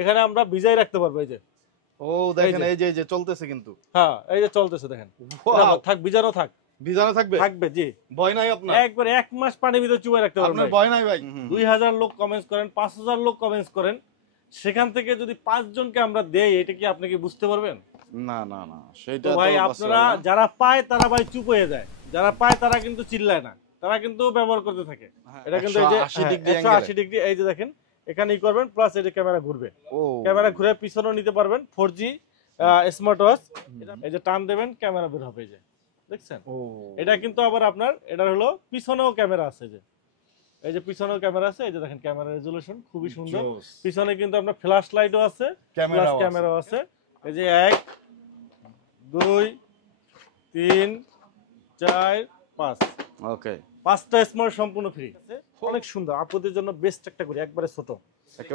এখানে আমরা ভিজাই রাখতে পারবো। এই যে ও দেখেন, এই যে চলতেছে কিন্তু। হ্যাঁ, এই যে চলতেছে দেখেন। থাক, ভিজানো থাক। ভিজানো থাকবে? থাকবে, জি। ভয় নাই আপনার? একবারে 1 মাস পানির ভিতরে চুবাই রাখতে পারবেন। আপনার ভয় নাই ভাই? 2000 লোক কমেন্টস করেন, 5000 লোক কমেন্টস করেন, সেখান থেকে যদি 5 জনকে আমরা দেই, এটা কি আপনি কি বুঝতে পারবেন? না না না, সেটা তো তো ভাই আপনারা যারা পায় তারা ভাই চুপ হয়ে যায়, যারা পায় তারা কিন্তু চিল্লায় না, তারা কিন্তু ব্যবহার করতে থাকে। এটা কিন্তু এই যে 180 ডিগ্রি, এই যে দেখেন এখানে ই করবেন, প্লাস এই যে ক্যামেরা ঘুরবে। ক্যামেরা ঘুরে পিছনেও নিতে পারবেন। 4G smart watch. এই যে টান দেবেন, ক্যামেরা বের হবে। এই যে দেখছেন, এটা কিন্তু আবার আপনার এটা হলো পিছনেও ক্যামেরা আছে। যে এই যে পিছনেও ক্যামেরা আছে, এই যে দেখেন ক্যামেরা রেজোলিউশন খুবই সুন্দর। পিছনে কিন্তু আপনার ফ্ল্যাশ লাইটও আছে, প্লাস ক্যামেরাও আছে। এই যে 1 2 3 4 5, ওকে, 5টা স্মার্ট সম্পূর্ণ ফ্রি। অনেক সুন্দর, আপনাদের জন্য বেস্ট একটা করি, একবারে ছোট,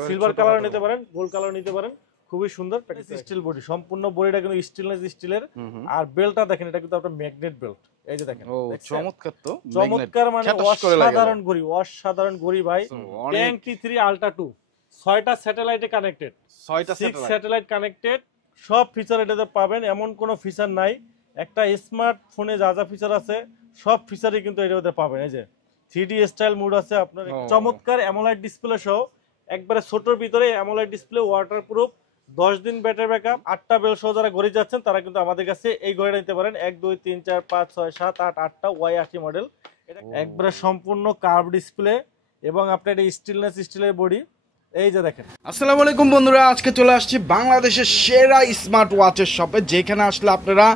সিলভার কালার নিতে পারেন, গোল্ড কালার নিতে পারেন, খুবই সুন্দর। স্টিল বডি, সম্পূর্ণ বডিটা কিন্তু স্টেনলেস স্টিলের। আর বেল্টটা দেখেন, এটা কিন্তু আপনার ম্যাগনেট বেল্ট। এই যে দেখেন, চমৎকার। তো চমৎকার, মানে অসাধারণ ঘড়ি, অসাধারণ ঘড়ি ভাই। ট্যাঙ্ক T3 আলট্রা 2, 6টা স্যাটেলাইটে কানেক্টেড, 6 স্যাটেলাইট কানেক্টেড, সব ফিচার এটাতে পাবেন। এমন কোনো ফিচার নাই, একটা স্মার্টফোনে যা যা ফিচার আছে সব ফিচারই কিন্তু এটাতে পাবেন। এই যে 3D স্টাইল মোড আছে আপনার, চমৎকার অ্যামোলেড ডিসপ্লে সহ, একবারে ছোটর ভিতরে অ্যামোলেড ডিসপ্লে, ওয়াটারপ্রুফ, 10 দিন ব্যাটারি ব্যাকআপ। 8টা বেল সহ যারা ঘড়ি যাচ্ছেন তারা কিন্তু আমাদের কাছে এই ঘড়িটা নিতে পারেন। 1 2 3 4 5 6 7 8, 8টা Y80 মডেল। এটা একবারে সম্পূর্ণ কার্ভ ডিসপ্লে এবং আপনার এটা স্টেনলেস স্টিলের বডি। এই যে দেখেন। আসসালামু আলাইকুম বন্ধুরা, আজকে চলে আসছি বাংলাদেশের সেরা স্মার্ট ওয়াচের শপে, যেখানে আসলে আপনারা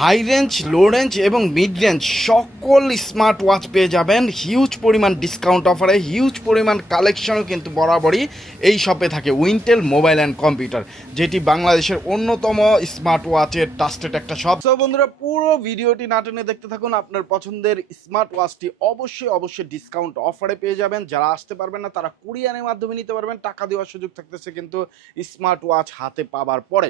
হাই রেঞ্জ, লো রেঞ্জ এবং মিড রেঞ্জ সকল স্মার্ট ওয়াচ পেয়ে যাবেন হিউজ পরিমাণ ডিসকাউন্ট অফারে। হিউজ পরিমাণ কালেকশনও কিন্তু বরাবরই এই শপে থাকে। উইন্টেল মোবাইল অ্যান্ড কম্পিউটার, যেটি বাংলাদেশের অন্যতম স্মার্ট ওয়াচের ট্রাস্টেড একটা শপ। তো বন্ধুরা, পুরো ভিডিওটি না টেনে দেখতে থাকুন। আপনার পছন্দের স্মার্ট ওয়াচটি অবশ্যই ডিসকাউন্ট অফারে পেয়ে যাবেন। যারা আসতে পারবেন না তারা কুরিয়ারের মাধ্যমে নিতে পারবেন, টাকা দেওয়ার সুযোগ থাকতেছে কিন্তু স্মার্ট ওয়াচ হাতে পাবার পরে।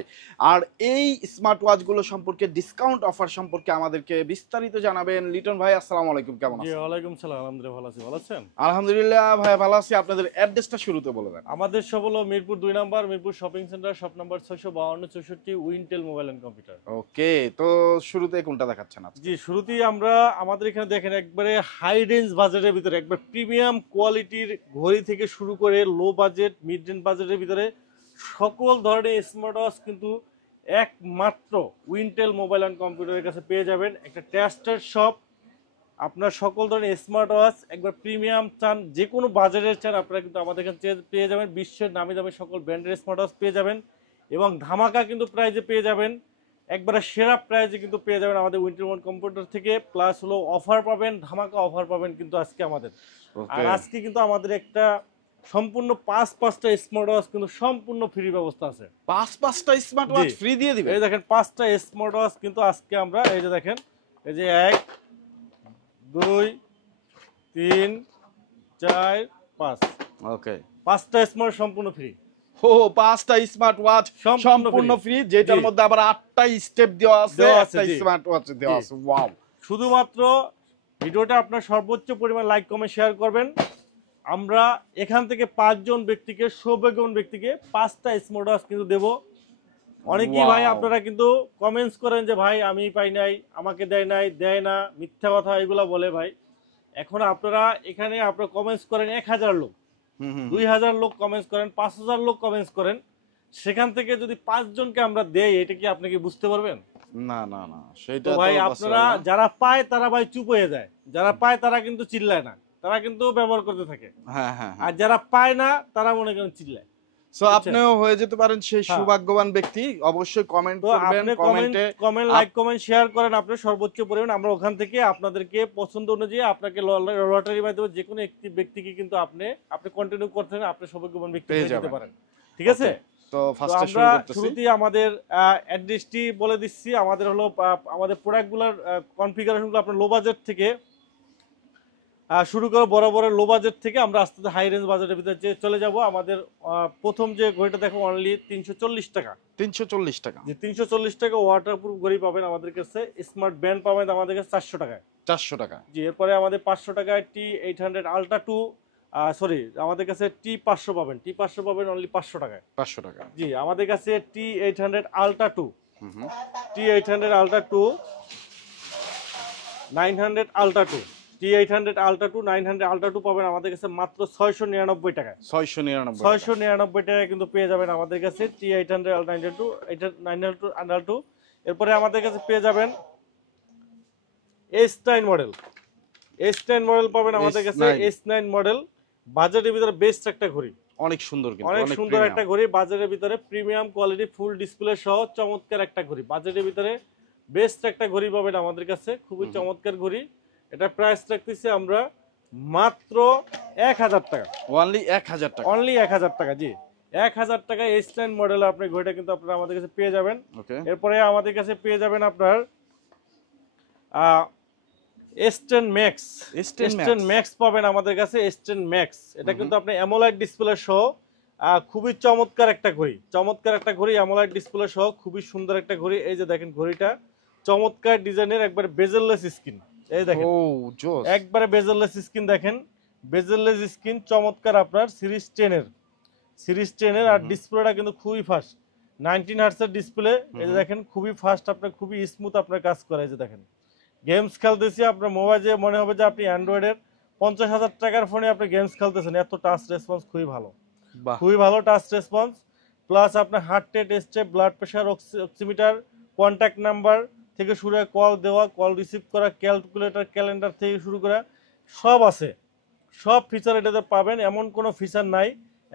আর এই স্মার্ট ওয়াচগুলো সম্পর্কে, ডিসকাউন্ট অফার সম্পর্কে আমাদেরকে বিস্তারিত জানাবেন লিটন ভাই। আসসালামু আলাইকুম, কেমন আছেন? জি, ওয়ালাইকুম সালাম, আলহামদুলিল্লাহ ভালো আছি। ভালো আছেন? আলহামদুলিল্লাহ ভাই ভালো আছি। আপনাদের অ্যাড্রেসটা শুরুতে বলে দেন। আমাদের সব হলো Mirpur 2 number, Mirpur shopping centre, shop number 652 64, Wintel mobile and computer. Okay, তো শুরুতে কোনটা দেখাচ্ছেন আজকে? জি, শুরুতেই আমরা আমাদের এখানে দেখেন একবারে হাই রেঞ্জ বাজেটের ভিতরে, একবার প্রিমিয়াম কোয়ালিটির ঘড়ি থেকে শুরু করে লো বাজেট, মিড রেঞ্জ বাজেটের ভিতরে সকল ধরনের স্মার্ট ওয়াচ কিন্তু একমাত্র উইন্টেল মোবাইল অ্যান্ড কম্পিউটারের কাছে পেয়ে যাবেন। একটা ট্রাস্টেড শপ। আপনার সকল ধরনের স্মার্ট ওয়াচ একবার প্রিমিয়াম চান, যে কোনো বাজারের চান, আপনারা কিন্তু আমাদের কাছে পেয়ে যাবেন। বিশ্বের নামি দামি সকল ব্র্যান্ডের স্মার্ট ওয়াচ পেয়ে যাবেন এবং ধামাকা কিন্তু প্রাইজে পেয়ে যাবেন। একবারে সেরা প্রাইজে কিন্তু পেয়ে যাবেন আমাদের উইন্টেল মোবাইল কম্পিউটার থেকে। প্লাস হলো অফার পাবেন, ধামাকা অফার পাবেন কিন্তু আজকে আমাদের। আর আজকে কিন্তু আমাদের একটা সম্পূর্ণ 5টা স্মার্ট ওয়াচ কিন্তু সম্পূর্ণ ফ্রি ব্যবস্থা আছে। 5টা স্মার্ট ওয়াচ ফ্রি দিয়ে দিবেন? এই দেখেন 5টা স্মার্ট ওয়াচ কিন্তু আজকে আমরা, এই যে দেখেন, এই যে 1 2 3 4 5, ওকে, 5টা স্মার্ট সম্পূর্ণ ফ্রি। ও 5টা স্মার্ট ওয়াচ সম্পূর্ণ ফ্রি, যেটার মধ্যে আবার 8টা স্টেপ দেওয়া আছে, একটা স্মার্ট ওয়াচ দেওয়া আছে। ওয়াও! শুধুমাত্র ভিডিওটা আপনার সর্বোচ্চ পরিমাণ লাইক কমেন্ট শেয়ার করবেন। আমরা এখান থেকে 5 জন ব্যক্তিকে, সৌভাগ্যবান ব্যক্তিকে 5টা স্মার্ট ওয়াচ কিন্তু দেব। অনেকেই ভাই আপনারা কিন্তু কমেন্টস করেন যে ভাই আমি পাই নাই, আমাকে দেয় নাই, দেয় না, মিথ্যা কথা এগুলা বলে ভাই। এখন আপনারা এখানে আপনারা কমেন্টস করেন 1000 লোক, 2000 লোক কমেন্টস করেন, 5000 লোক কমেন্টস করেন, সেখান থেকে যদি 5 জনকে আমরা দেই, এটা কি আপনি কি বুঝতে পারবেন? না না না, সেটা তো ভাই আপনারা যারা পায় তারা ভাই চুপ হয়ে যায়, যারা পায় তারা কিন্তু চিল্লায় না, তারা কিন্তু ব্যবহার করতে থাকে। হ্যাঁ হ্যাঁ, আর যারা পায় না তারা মনে করেন চিল্লায়। সো আপনিও হয়ে যেতে পারেন সেই সৌভাগ্যবান ব্যক্তি। অবশ্যই কমেন্ট করবেন, কমেন্ট লাইক কমেন্ট শেয়ার করেন আপনি সর্বোচ্চ পরিমাণ। আমরা ওখান থেকে আপনাদেরকে পছন্দ অনুযায়ী আপনাকে লটারির মাধ্যমে যে কোনো একটি ব্যক্তিকে কিন্তু আপনি কন্টিনিউ করতে হবে, আপনি সৌভাগ্যবান ব্যক্তি হয়ে যেতে পারেন। ঠিক আছে? তো ফার্স্টে শুরু করতেছি। শুরুতেই আমাদের অ্যাড্রেসটি বলে দিচ্ছি। আমাদের হলো আমাদের প্রোডাক্টগুলোর কনফিগারেশনগুলো আপনার লো বাজেট থেকে শুরু করে, বড় বড় লো বাজেট থেকে আমরা আস্তে আস্তে হাই রেঞ্জ বাজেটের ভিতরে চলে যাব। আমাদের প্রথম যে ঘড়িটা দেখো অনলি 340 টাকা। 340 টাকা? যে 340 টাকা ওয়াটারপ্রুফ ঘড়ি পাবেন আমাদের কাছে। স্মার্ট ব্যান্ড পাবেন আমাদের কাছে 400 টাকায়। 400 টাকা? জি। এরপরে আমাদের 500 টাকায় T800 আলট্রা 2 সরি আমাদের কাছে T500 পাবেন, T500 পাবেন অনলি 500 টাকায়। 500 টাকা। জি, আমাদের কাছে T800 Ultra 2, T800 Ultra 2, 900 Ultra 2, T800 Ultra 2, 900 Ultra 2 পাবেন আমাদের কাছে মাত্র 699 টাকায়। 699 টাকায় কিন্তু পেয়ে যাবেন আমাদের কাছে T800 Ultra 2, 900 Ultra 2। এরপরে আমাদের কাছে পেয়ে যাবেন S9 মডেল, S9 মডেল পাবেন আমাদের কাছে। S9 মডেল বাজেটের ভিতরে বেস্ট একটা ঘড়ি, অনেক সুন্দর, কিন্তু অনেক সুন্দর একটা ঘড়ি, বাজেটের ভিতরে প্রিমিয়াম কোয়ালিটি ফুল ডিসপ্লে সহ চমৎকার একটা ঘড়ি, বাজেটের ভিতরে বেস্ট একটা ঘড়ি পাবেন আমাদের কাছে, খুবই চমৎকার ঘড়ি। এটা প্রাইস রাখতেছি আমরা মাত্র 1000 টাকা, অনলি 1000 টাকা, অনলি 1000 টাকা। জি, 1000 টাকা S9 মডেল আপনি ঘড়িটা কিন্তু আপনারা আমাদের কাছে পেয়ে যাবেন। এরপরে আমাদের কাছে পেয়ে যাবেন আপনার S10 Max, S10 Max পাবেন আমাদের কাছে। S10 Max এটা কিন্তু আপনি অ্যামোলাইড ডিসপ্লে সহ খুবই চমৎকার একটা ঘড়ি, চমৎকার একটা ঘড়ি, অ্যামোলাইড ডিসপ্লে সহ খুবই সুন্দর একটা ঘড়ি। এই যে দেখেন ঘড়িটা চমৎকার ডিজাইনের, একবারে বেজেললেস স্ক্রিন, এই দেখেন একবারে বেজেললেস স্ক্রিন, দেখেন বেজেললেস স্ক্রিন, চমৎকার আপনার সিরিজ 10 এর। আর ডিসপ্লেটা কিন্তু খুবই ফাস্ট, 19 হার্টজের ডিসপ্লে। এই যে দেখেন খুবই ফাস্ট, আপনার খুবই স্মুথ আপনার কাজ করে। এই যে দেখেন গেমস খেলতেছি, আপনার মোবাইলে মনে হবে যে আপনি অ্যান্ড্রয়েডের 50,000 টাকার ফোনে আপনি গেমস খেলতেছেন, এত টাচ রেসপন্স খুবই ভালো, খুবই ভালো টাচ রেসপন্স। প্লাস আপনার heart rate, step, blood pressure, oximeter, contact number থেকে শুরু করে কল দেওয়া, কল রিসিভ করা, ক্যালকুলেটর, ক্যালেন্ডার থেকে শুরু করে সব আছে, সব ফিচার এটাতে পাবেন। এমন কোনো ফিচার নাই,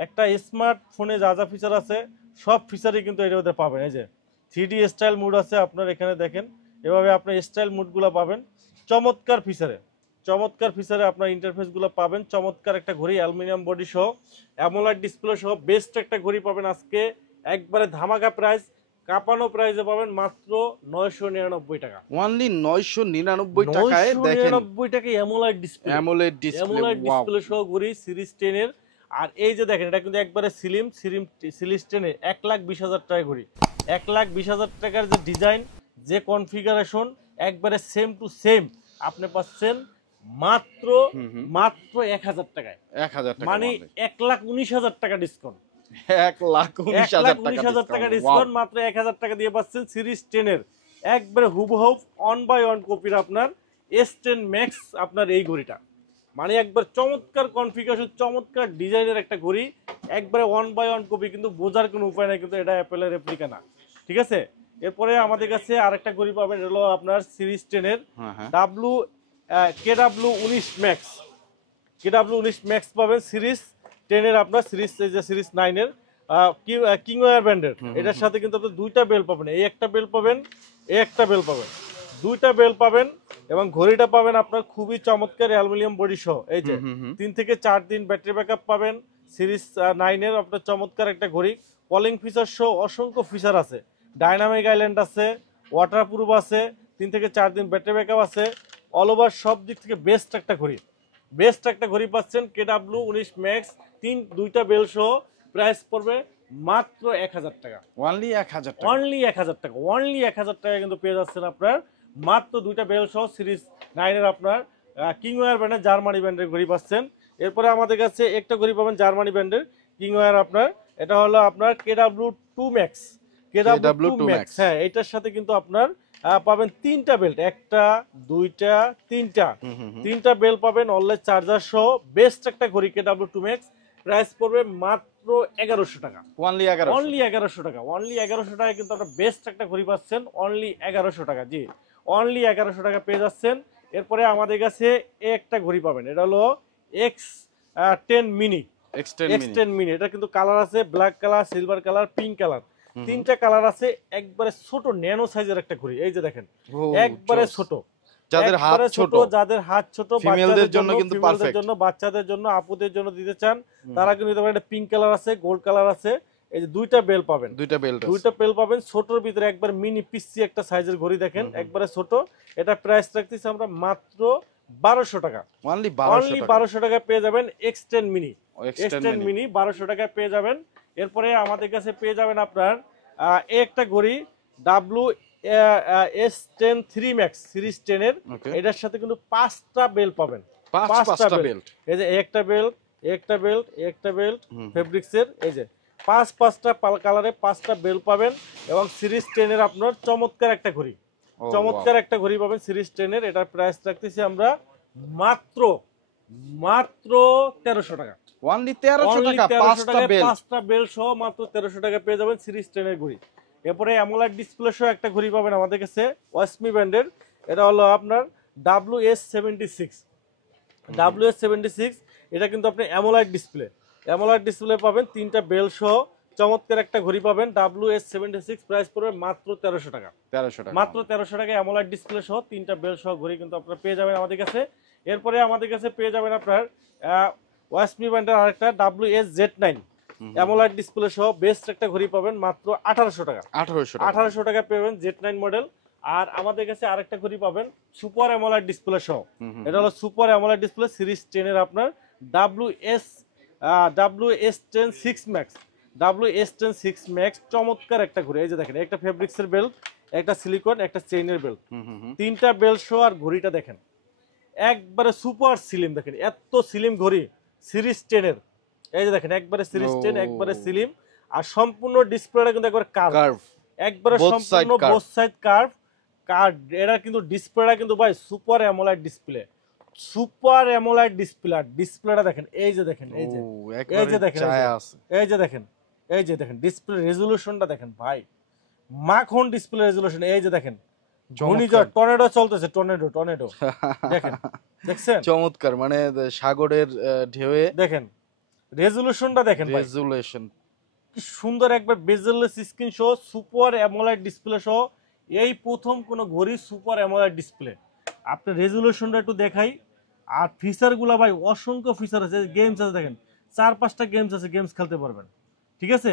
একটা স্মার্টফোনে যা যা ফিচার আছে সব ফিচারই কিন্তু এটাতে পাবেন। এই যে 3D স্টাইল মুড আছে আপনার এখানে, দেখেন এভাবে আপনার স্টাইল মুডগুলো পাবেন, চমৎকার ফিচারে, চমৎকার ফিচারে আপনার ইন্টারফেসগুলো পাবেন। চমৎকার একটা ঘড়ি, অ্যালুমিনিয়াম বডি সহ, অ্যামোলাইড ডিসপ্লে সহ বেস্ট একটা ঘড়ি পাবেন আজকে একবারে ধামাকা প্রাইস, কাঁপানো প্রাইসে পাবেন মাত্র 999 টাকা, অনলি 999 টাকায়। দেখেন 999 টাকায় অ্যামোলাইড ডিসপ্লে, অ্যামোলেড ডিসপ্লে সহ ঘড়ি সিরিজ 10 এর। আর এই যে দেখেন এটা কিন্তু একবারে সিরিজ 10 এর 1,20,000 টাকা ঘড়ি, 1,20,000 টাকার যে ডিজাইন, যে কনফিগারেশন, একবারে সেম টু সেম আপনি পাচ্ছেন মাত্র 1000 টাকায়, 1000 টাকা, মানে 1,19,000 টাকা ডিসকাউন্ট, 1,19,000 টাকা ডিসকাউন্ট, মাত্র 1000 টাকা দিয়ে পাচ্ছেন সিরিজ 10 এর একবারে হুবহু 1/1 কপির আপনার S10 Max আপনার এই ঘড়িটা, মানে একবার চমৎকার কনফিগারেশন, চমৎকার ডিজাইনের একটা ঘড়ি, একবারে 1/1 কপি, কিন্তু বোঝার কোনো উপায় নাই কিন্তু এটা অ্যাপেলের রেপ্লিকা না, ঠিক আছে। এরপরে আমাদের কাছে আরেকটা ঘড়ি পাবেন, হলো আপনার সিরিজ 10 এর KW19 Max, KW19 Max পাবেন সিরিজ 10 এর আপনার, সিরিজ 9 এর কিংওয়্যার ব্র্যান্ডের। এটার সাথে কিন্তু আপনি দুইটা বেল পাবেন, এই একটা বেল পাবেন, এই একটা বেল পাবেন, দুইটা বেল পাবেন। এবং ঘড়িটা পাবেন আপনার খুবই চমৎকার অ্যালুমিনিয়াম বডি সহ, এই যে 3 থেকে 4 দিন ব্যাটারি ব্যাকআপ পাবেন সিরিজ 9 এর আপনার চমৎকার একটা ঘড়ি। কলিং ফিচার সহ অসংখ্য ফিচার আছে, ডাইনামিক আইল্যান্ড আছে, ওয়াটারপ্রুফ আছে, 3 থেকে 4 দিন ব্যাটারি ব্যাকআপ আছে, অল ওভার সব দিক থেকে বেস্ট একটা ঘড়ি, বেস্ট একটা ঘড়ি পাচ্ছেন KW19 Max, দুইটা বেল সহ। প্রাইস পড়বে মাত্র 1000 টাকা, অনলি 1000 টাকা, অনলি 1000 টাকা, অনলি 1000 টাকা কিন্তু পেয়ে যাচ্ছেন আপনার মাত্র দুইটা বেল সহ সিরিজ 9 এর আপনার কিংওয়্যার ব্র্যান্ডের, জার্মানি ব্র্যান্ডের ঘড়ি পাচ্ছেন। এরপরে আমাদের কাছে একটা ঘড়ি পাবেন জার্মানি ব্র্যান্ডের কিংওয়্যার আপনার, এটা হলো আপনার KW2 Max, KW2 Max। হ্যাঁ, এটার সাথে কিন্তু আপনার পাবেন তিনটা বেল্ট, একটা, দুইটা, তিনটা বেল পাবেন, অলওয়েজ চার্জার সহ বেস্ট একটা ঘড়ি KW2 Max। প্রাইস পড়বে মাত্র 1100 টাকা, অনলি 1100 টাকা, অনলি 1100 টাকা কিন্তু আপনারা বেস্ট একটা ঘড়ি পাচ্ছেন, অনলি 1100 টাকা। জি, অনলি 1100 টাকা পেয়ে যাচ্ছেন। এরপরে আমাদের কাছে একটা ঘড়ি পাবেন, এটা হলো X10 মিনি, X10 মিনি। এটা কিন্তু কালার আছে black colour, silver colour, pink colour, তিনটা কালার আছে। একবারে ছোট ন্যানো সাইজের একটা ঘড়ি, এই যে দেখেন একবারে ছোট, যাদের হাত ছোট, ফিমেলদের জন্য কিন্তু পারফেক্ট, বাচ্চাদের জন্য, আপুদের জন্য দিতে চান তারা কিন্তু নিতে পারেন। এটা পিঙ্ক কালার আছে, গোল্ড কালার আছে। এই যে দুইটা বেল পাবেন, দুইটা বেল পাবেন ছোটর ভিতরে, একবার মিনি পিসি একটা সাইজের ঘড়ি, দেখেন একবারে ছোট। এটা প্রাইস রাখতেছি আমরা মাত্র 1200 টাকা, অনলি 1200 টাকা পেয়ে যাবেন X10 মিনি, X10 মিনি 1200 টাকায় পেয়ে যাবেন। এরপরে আমাদের কাছে পেয়ে যাবেন আপনার একটা ঘড়ি S10 3 Max সিরিজ 10 এর। এটার সাথে কিন্তু 5টা বেল পাবেন, 5টা বেল। এই যে একটা বেল, একটা বেল্ট ফেব্রিক্সের, এই যে পাঁচটা কালারে 5টা বেল্ট পাবেন এবং সিরিজ 10 এর আপনার চমৎকার একটা ঘড়ি, পাবেন সিরিজ 10 এর। এটার প্রাইস রাখতেছি আমরা মাত্র 1300 টাকা। অনলি 1300 টাকা 5টা বেল্ট সহ মাত্র 1300 টাকা পেয়ে যাবেন সিরিজ 10 এর ঘড়ি। এরপরে অ্যামোলেড ডিসপ্লে সহ একটা ঘড়ি পাবেন আমাদের কাছে ওয়াসমি ব্র্যান্ডের, এটা হলো আপনার WS76। এটা কিন্তু আপনি অ্যামোলেড ডিসপ্লে পাবেন, 3টা বেল্ট সহ চমৎকার একটা ঘড়ি পাবেন। WS76 প্রাইস পড়বে মাত্র 1300 টাকা। মাত্র 1300 টাকা অ্যামোলেড ডিসপ্লে সহ 3টা বেল্ট সহ ঘড়ি কিন্তু আপনারা পেয়ে যাবেন আমাদের কাছে। এরপরে আমাদের কাছে পেয়ে যাবেন আপনার ওয়াসমি ব্র্যান্ডের আরেকটা WS-Z9 অ্যামোলেড ডিসপ্লে সহ বেস্ট একটা ঘড়ি পাবেন মাত্র 1800 টাকা। 1800 টাকা পেবেন Z9 মডেল। আর আমাদের কাছে আরেকটা ঘড়ি পাবেন সুপার অ্যামোলেড ডিসপ্লে সহ, এটা হলো সুপার অ্যামোলেড ডিসপ্লে সিরিজ 10 এর আপনার WS10 6 ম্যাক্স চমৎকার একটা ঘড়ি। এই যে দেখেন একটা ফেব্রিক্সের বেল্ট, একটা সিলিকন, একটা চেইনের বেল্ট, 3টা বেল্ট সহ। আর ঘড়িটা দেখেন একবারে সুপার স্লিম, দেখেন এত স্লিম ঘড়ি সিরিজ 10 এর। এই যে দেখেন একবারে সিরিজ 10 একবারে স্লিম, আর সম্পূর্ণ ডিসপ্লেটা কিন্তু একবারে কার্ভ, একবারে সম্পূর্ণ বোথ সাইড কার্ভ। এটা কিন্তু ডিসপ্লেটা কিন্তু ভাই সুপার অ্যামোলেড ডিসপ্লে, ডিসপ্লেটা দেখেন, এই যে দেখেন ডিসপ্লে রেজোলিউশনটা দেখেন ভাই, মাখন ডিসপ্লে রেজোলিউশন। এই যে দেখেন ঘূর্ণিঝড় টর্নেডো চলতেছে, টর্নেডো দেখেন, দেখছেন চমৎকার, মানে সাগরের ঢেউয়ে দেখেন রেজোলিউশনটা দেখেন, রেজোলিউশন কি সুন্দর, একবার বেজেললেস স্ক্রিন সহ সুপার অ্যামোলেড ডিসপ্লে সহ এই প্রথম কোন ঘড়ি সুপার অ্যামোলেড ডিসপ্লে। আপনি রেজোলিউশনটা একটু দেখাই, আর ফিচারগুলো ভাই অসংখ্য ফিচার আছে, গেমস আছে দেখেন 4-5টা গেমস আছে, গেমস খেলতে পারবেন, ঠিক আছে।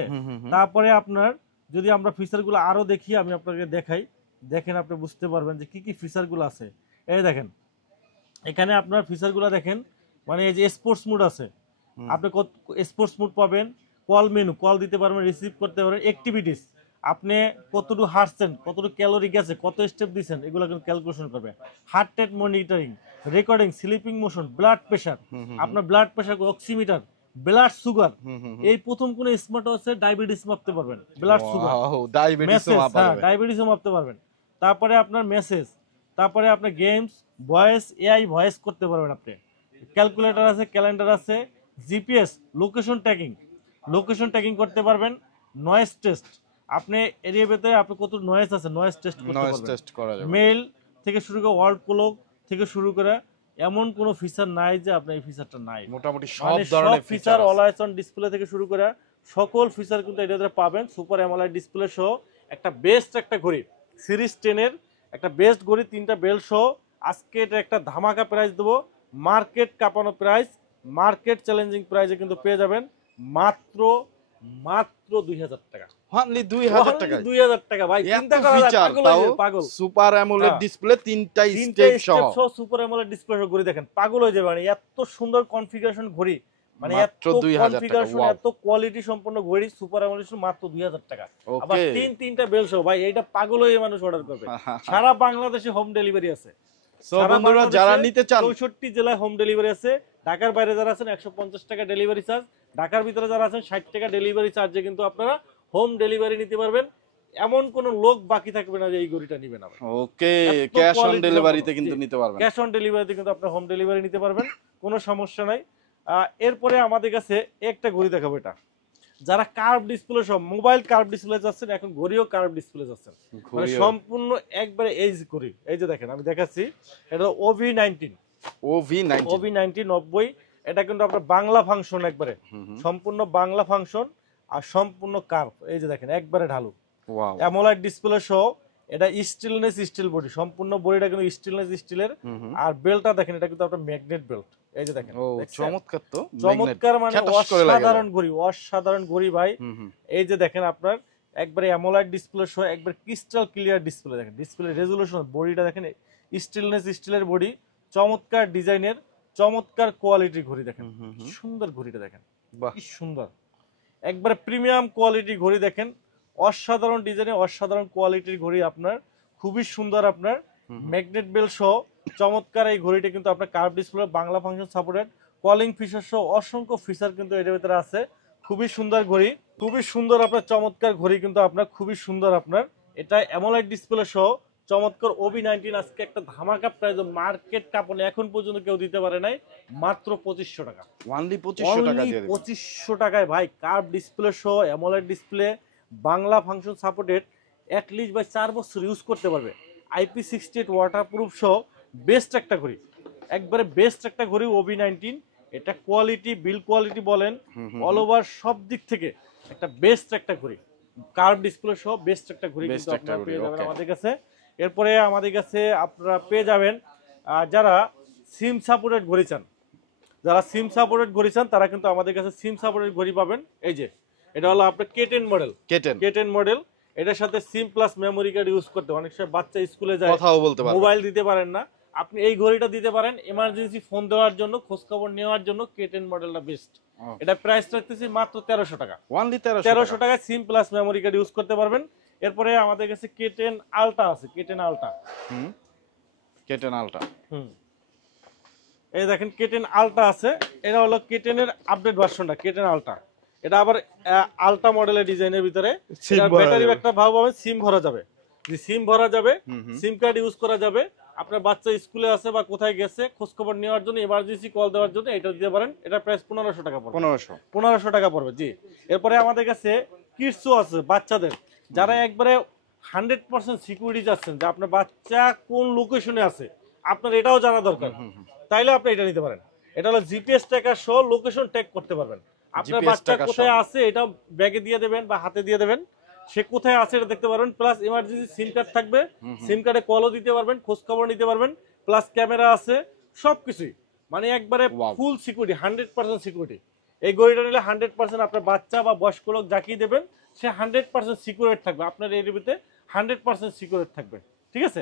তারপরে আপনার যদি আমরা ফিচারগুলো আরো দেখি, আমি আপনাকে দেখাই, দেখেন আপনি বুঝতে পারবেন যে কি কি ফিচারগুলো আছে। এই দেখেন এখানে আপনার ফিচারগুলো দেখেন, মানে এই যে স্পোর্টস মোড আছে, আপনি স্পোর্টস মোড পাবেন, কল মেনু, কল দিতে পারবেন, রিসিভ করতে পারবেন, অ্যাক্টিভিটিস আপনি কতটুকু হাঁটছেন, কতটুকু ক্যালোরি গেছে, কত স্টেপ দিচ্ছেন, এগুলো কিন্তু ক্যালকুলেশন করবে। Heart rate monitoring, recording, sleeping motion, blood pressure, আপনার blood pressure, oximeter, blood sugar. এই প্রথম কোন স্মার্ট ওয়াচে ডায়াবেটিস মাপতে পারবেন, ব্লাড সুগার, ডায়াবেটিসও মাপতে পারবেন। তারপরে আপনার মেসেজ, তারপরে আপনার গেমস, ভয়েস, এআই ভয়েস করতে পারবেন আপনি। ক্যালকুলেটর আছে, ক্যালেন্ডার আছে, জিপিএস, লোকেশন ট্র্যাকিং করতে পারবেন। নয়েজ টেস্ট, আপনি এরিয়া ভেতরে আপনি কত নয়েজ আছে, নয়েজ টেস্ট করতে পারবেন। মেইল থেকে শুরু করে ওয়ার্ড ক্লক থেকে শুরু করে এমন কোন ফিচার নাই যে আপনার এই ফিচারটা নাই, মোটামুটি সব ধরনের ফিচার অলওয়েজ অন ডিসপ্লে থেকে শুরু করে সকল ফিচার কিন্তু এটাতে পাবেন। সুপার অ্যামোলেড ডিসপ্লে সহ একটা বেস্ট একটা ঘড়ি সিরিজ 10 এর, একটা বেস্ট ঘড়ি, 3টা বেল্ট সহ। আজকে এটা একটা ধামাকা প্রাইস দেবো, মার্কেট কাঁপানো প্রাইস, মার্কেট চ্যালেঞ্জিং প্রাইসে কিন্তু পেয়ে যাবেন মাত্র 2000 টাকা। অনলি 2000 টাকা, 2000 টাকা ভাই, চিন্তা করা যায়, পাগল। সুপার অ্যামোলেড ডিসপ্লে, 3টা স্টেপ সহ সুপার অ্যামোলেড ডিসপ্লে সহ ঘড়ি দেখেন, পাগল হয়ে যাবে। মানে এত সুন্দর কনফিগারেশন ঘড়ি, মানে এত কনফিগারেশন, এত কোয়ালিটি সম্পন্ন ঘড়ি সুপার অ্যামোলেড মাত্র 2000 টাকা। আবার 3টা বেল সহ ভাই, এইটা পাগল হয়ে মানুষ অর্ডার করবে। সারা বাংলাদেশে হোম ডেলিভারি আছে, সো বন্ধুরা যারা নিতে চান 64 জেলায় হোম ডেলিভারি আছে। ঢাকার বাইরে যারা আছেন 150 টাকা ডেলিভারি চার্জ, ঢাকার ভিতরে যারা আছেন 60 টাকা ডেলিভারি চার্জে কিন্তু আপনারা হোম ডেলিভারি নিতে পারবেন। এমন কোন লোক বাকি থাকবে না যে এই ঘড়িটা নেবে না। ওকে, ক্যাশ অন ডেলিভারিতে কিন্তু নিতে পারবেন, ক্যাশ অন ডেলিভারিতে কিন্তু আপনি হোম ডেলিভারি নিতে পারবেন, কোনো সমস্যা নাই। এরপরে আমাদের কাছে একটা ঘড়ি দেখাবো, এটা যারা কার্ভ ডিসপ্লে সব মোবাইল কার্ভ ডিসপ্লে যাচ্ছেন, এখন ঘড়িও কার্ভ ডিসপ্লে যাচ্ছেন, মানে সম্পূর্ণ একবারে এইজ ঘড়ি। এই যে দেখেন আমি দেখাচ্ছি, এটা OV19 90। এটা কিন্তু আপনার বাংলা ফাংশন, একবারে সম্পূর্ণ বাংলা ফাংশন আর সম্পূর্ণ কার্ভ। এই যে দেখেন একবারে ঢালু, অ্যামোলেড ডিসপ্লে সহ। এটা স্টিলনেস স্টিল বডি, সম্পূর্ণ বডিটা কিন্তু স্টিলনেস স্টিলের। আর বেল্টটা দেখেন, এটা কিন্তু আপনার ম্যাগনেট বেল্ট। এই যে দেখেন, চমৎকার, তো চমৎকার, মানে অসাধারণ ঘড়ি ভাই। এই যে দেখেন আপনার একবারে অ্যামোলেড ডিসপ্লে সহ, একবার ক্রিস্টাল ক্লিয়ার ডিসপ্লে। দেখেন ডিসপ্লে রেজোলিউশন, বডিটা দেখেন স্টিলনেস স্টিলের বডি, চমৎকার ডিজাইনের, চমৎকার কোয়ালিটির ঘড়ি। দেখেন সুন্দর ঘড়িটা, দেখেন কি সুন্দর, একবারে প্রিমিয়াম কোয়ালিটির ঘড়ি। দেখেন অসাধারণ ডিজাইনের, অসাধারণ কোয়ালিটির ঘড়ি, আপনার খুবই সুন্দর, আপনার ম্যাগনেট বেল সহ চমৎকার এই ঘড়িটা কিন্তু আপনার curve display, Bangla function supported, calling feature সহ অসংখ্য ফিচার কিন্তু এটার ভিতরে আছে। খুবই সুন্দর ঘড়ি, খুবই সুন্দর আপনার চমৎকার ঘড়ি কিন্তু আপনার খুবই সুন্দর আপনার। এটা অ্যামোলেড ডিসপ্লে সহ চমৎকার OB19 আজকে একটা ধামাকা প্রাইস, মার্কেট কাপড়ে এখন পর্যন্ত কেউ দিতে পারে নাই, মাত্র 2500 টাকা। অনলি 2500 টাকা দিয়ে দিবেন। 2500 টাকায় ভাই, কার্ভ ডিসপ্লে সহ AMOLED display, Bangla function supported, at least ভাই 4 বছর ইউজ করতে পারবে। IP68 ওয়াটারপ্রুফ সহ বেস্ট একটা ঘড়ি, একবারে বেস্ট একটা ঘড়ি OB19। এটা কোয়ালিটি, বিল কোয়ালিটি বলেন, অল ওভার সব দিক থেকে একটা বেস্ট একটা ঘড়ি, কার্ভ ডিসপ্লে সহ বেস্ট একটা ঘড়ি কিন্তু আপনারা পেয়ে যাবেন আমাদের কাছে। এরপরে আমাদের কাছে আপনারা পেয়ে যাবেন যারা সিম সাপোর্টেড ঘড়ি চান, যারা সিম সাপোর্টেড ঘড়ি চান তারা কিন্তু আমাদের কাছে সিম সাপোর্টেড ঘড়ি পাবেন। এই যে এটা হলো আপনার K10 মডেল, K10 মডেল। এটার সাথে সিম প্লাস মেমোরি কার্ড ইউজ করতে, অনেক সময় বাচ্চা স্কুলে যায়, কথাও বলতে পারে, মোবাইল দিতে পারেন না, আপনি এই ঘড়িটা দিতে পারেন এমার্জেন্সি ফোন দেওয়ার জন্য, খোঁজ খবর নেওয়ার জন্য K10 মডেলটা বেস্ট। এটা প্রাইস রাখতেছি মাত্র 1300 টাকা। অনলি 1300 টাকায় সিম প্লাস মেমোরি কার্ড ইউজ করতে পারবেন। এরপরে আমাদের কাছে K10 আলট্রা আছে, K10 আলট্রা। K10 আলট্রা, এই দেখেন K10 আলট্রা আছে। এটা হলো K10 এর আপডেট ভার্সনটা, K10 আলট্রা। এটা আবার আলট্রা মডেলের ডিজাইনের ভিতরে, ব্যাটারি একটা ভালো পাবে, সিম ভরা যাবে, সিম ভরা যাবে, সিম কার্ড ইউজ করা যাবে। আপনার বাচ্চা স্কুলে আছে বা কোথায় গেছে খোঁজ খবর নেওয়ার জন্য, ইমার্জেন্সি কল দেওয়ার জন্য এটা দিতে পারেন। এটা প্রাইস 1500 টাকা পড়বে, 1500 টাকা পড়বে জি। এরপরে আমাদের কাছে কিডসও আছে বাচ্চাদের, যারা একবারে 100% সিকিউরিটি যাচ্ছেন, যে আপনার বাচ্চা কোন লোকেশনে আছে আপনার এটাও জানা দরকার, তাইলে আপনি এটা নিতে পারেন। এটা হলো জিপিএস ট্র্যাকার সহ লোকেশন ট্র্যাক করতে পারবেন। আপনার বাচ্চা কোথায় আছে এটা ব্যাগে দিয়ে দেবেন বা হাতে দিয়ে দেবেন, সে কোথায় আছে এটা দেখতে পারবেন। প্লাস ইমার্জেন্সি সিম কার্ড থাকবে, সিম কার্ডে কলও দিতে পারবেন, খোঁজ খবর নিতে পারবেন। প্লাস ক্যামেরা আছে, সবকিছুই মানে একবারে ফুল সিকিউরিটি, 100% সিকিউরিটি। এই ঘড়িটা নিলে 100% আপনার বাচ্চা বা বয়স্ক লোক যাকেই দেবেন সে 100% সিকিউরিটি থাকবে, আপনার এই ভিতরে 100% সিকিউরিটি থাকবে, ঠিক আছে।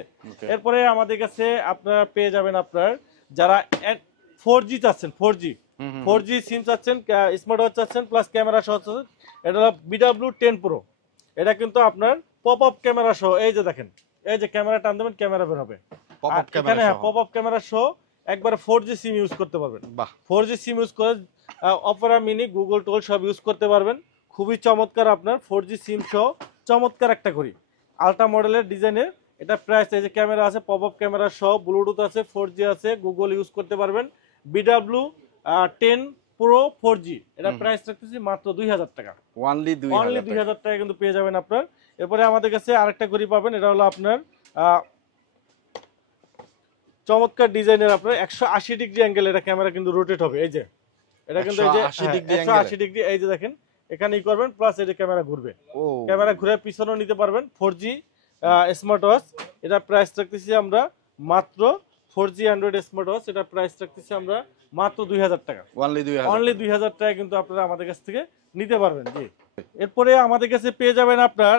এরপরে আমাদের কাছে আপনারা পেয়ে যাবেন আপনার যারা 4G চাচ্ছেন, 4G সিম চাচ্ছেন, স্মার্ট ওয়াচ চাচ্ছেন, প্লাস ক্যামেরা সহ চাচ্ছেন। এটা হলো BW10 Pro। এটা কিন্তু আপনার পপ আপ ক্যামেরা সহ, এই যে দেখেন, এই যে ক্যামেরা টান দেবেন ক্যামেরা বের হবে, এখানে পপ আপ ক্যামেরা সহ একবার 4G সিম ইউজ করতে পারবেন। 4G সিম ইউজ করে অপেরা মিনি, গুগল টোল সব ইউজ করতে পারবেন। খুবই চমৎকার আপনার 4G সিম সহ চমৎকার একটা ঘড়ি, আলট্রা মডেলের ডিজাইনের। এটা প্রাইস, এই যে ক্যামেরা আছে, পপ আপ ক্যামেরা সহ, ব্লুটুথ আছে, 4G আছে, গুগল ইউজ করতে পারবেন। BW10 Pro 4G, এটা প্রাইস রাখতেছি মাত্র 2000 টাকা, অনলি 2000 টাকা কিন্তু পেয়ে যাবেন আপনার। এরপরে আমাদের কাছে আরেকটা ঘড়ি পাবেন, এটা হলো আপনার চমৎকার ডিজাইনের আপনার 180 ডিগ্রি অ্যাঙ্গেল, এটা ক্যামেরা কিন্তু রোটেট হবে। এই যে এটা কিন্তু এই যে 180 ডিগ্রি, এই যে দেখেন এখানেই করবেন, প্লাস এই যে ক্যামেরা ঘুরবে, ক্যামেরা ঘুরে পিছনেও নিতে পারবেন। 4G স্মার্ট ওয়াচ, এটা প্রাইস রাখতেছি আমরা মাত্র 4G অ্যান্ড্রয়েড স্মার্ট ওয়াচ, এটা প্রাইস রাখতেছি আমরা মাত্র 2000 টাকা, অনলি 2000 টাকা কিন্তু আপনারা আমাদের কাছ থেকে নিতে পারবেন জি। এরপরে আমাদের কাছে পেয়ে যাবেন আপনার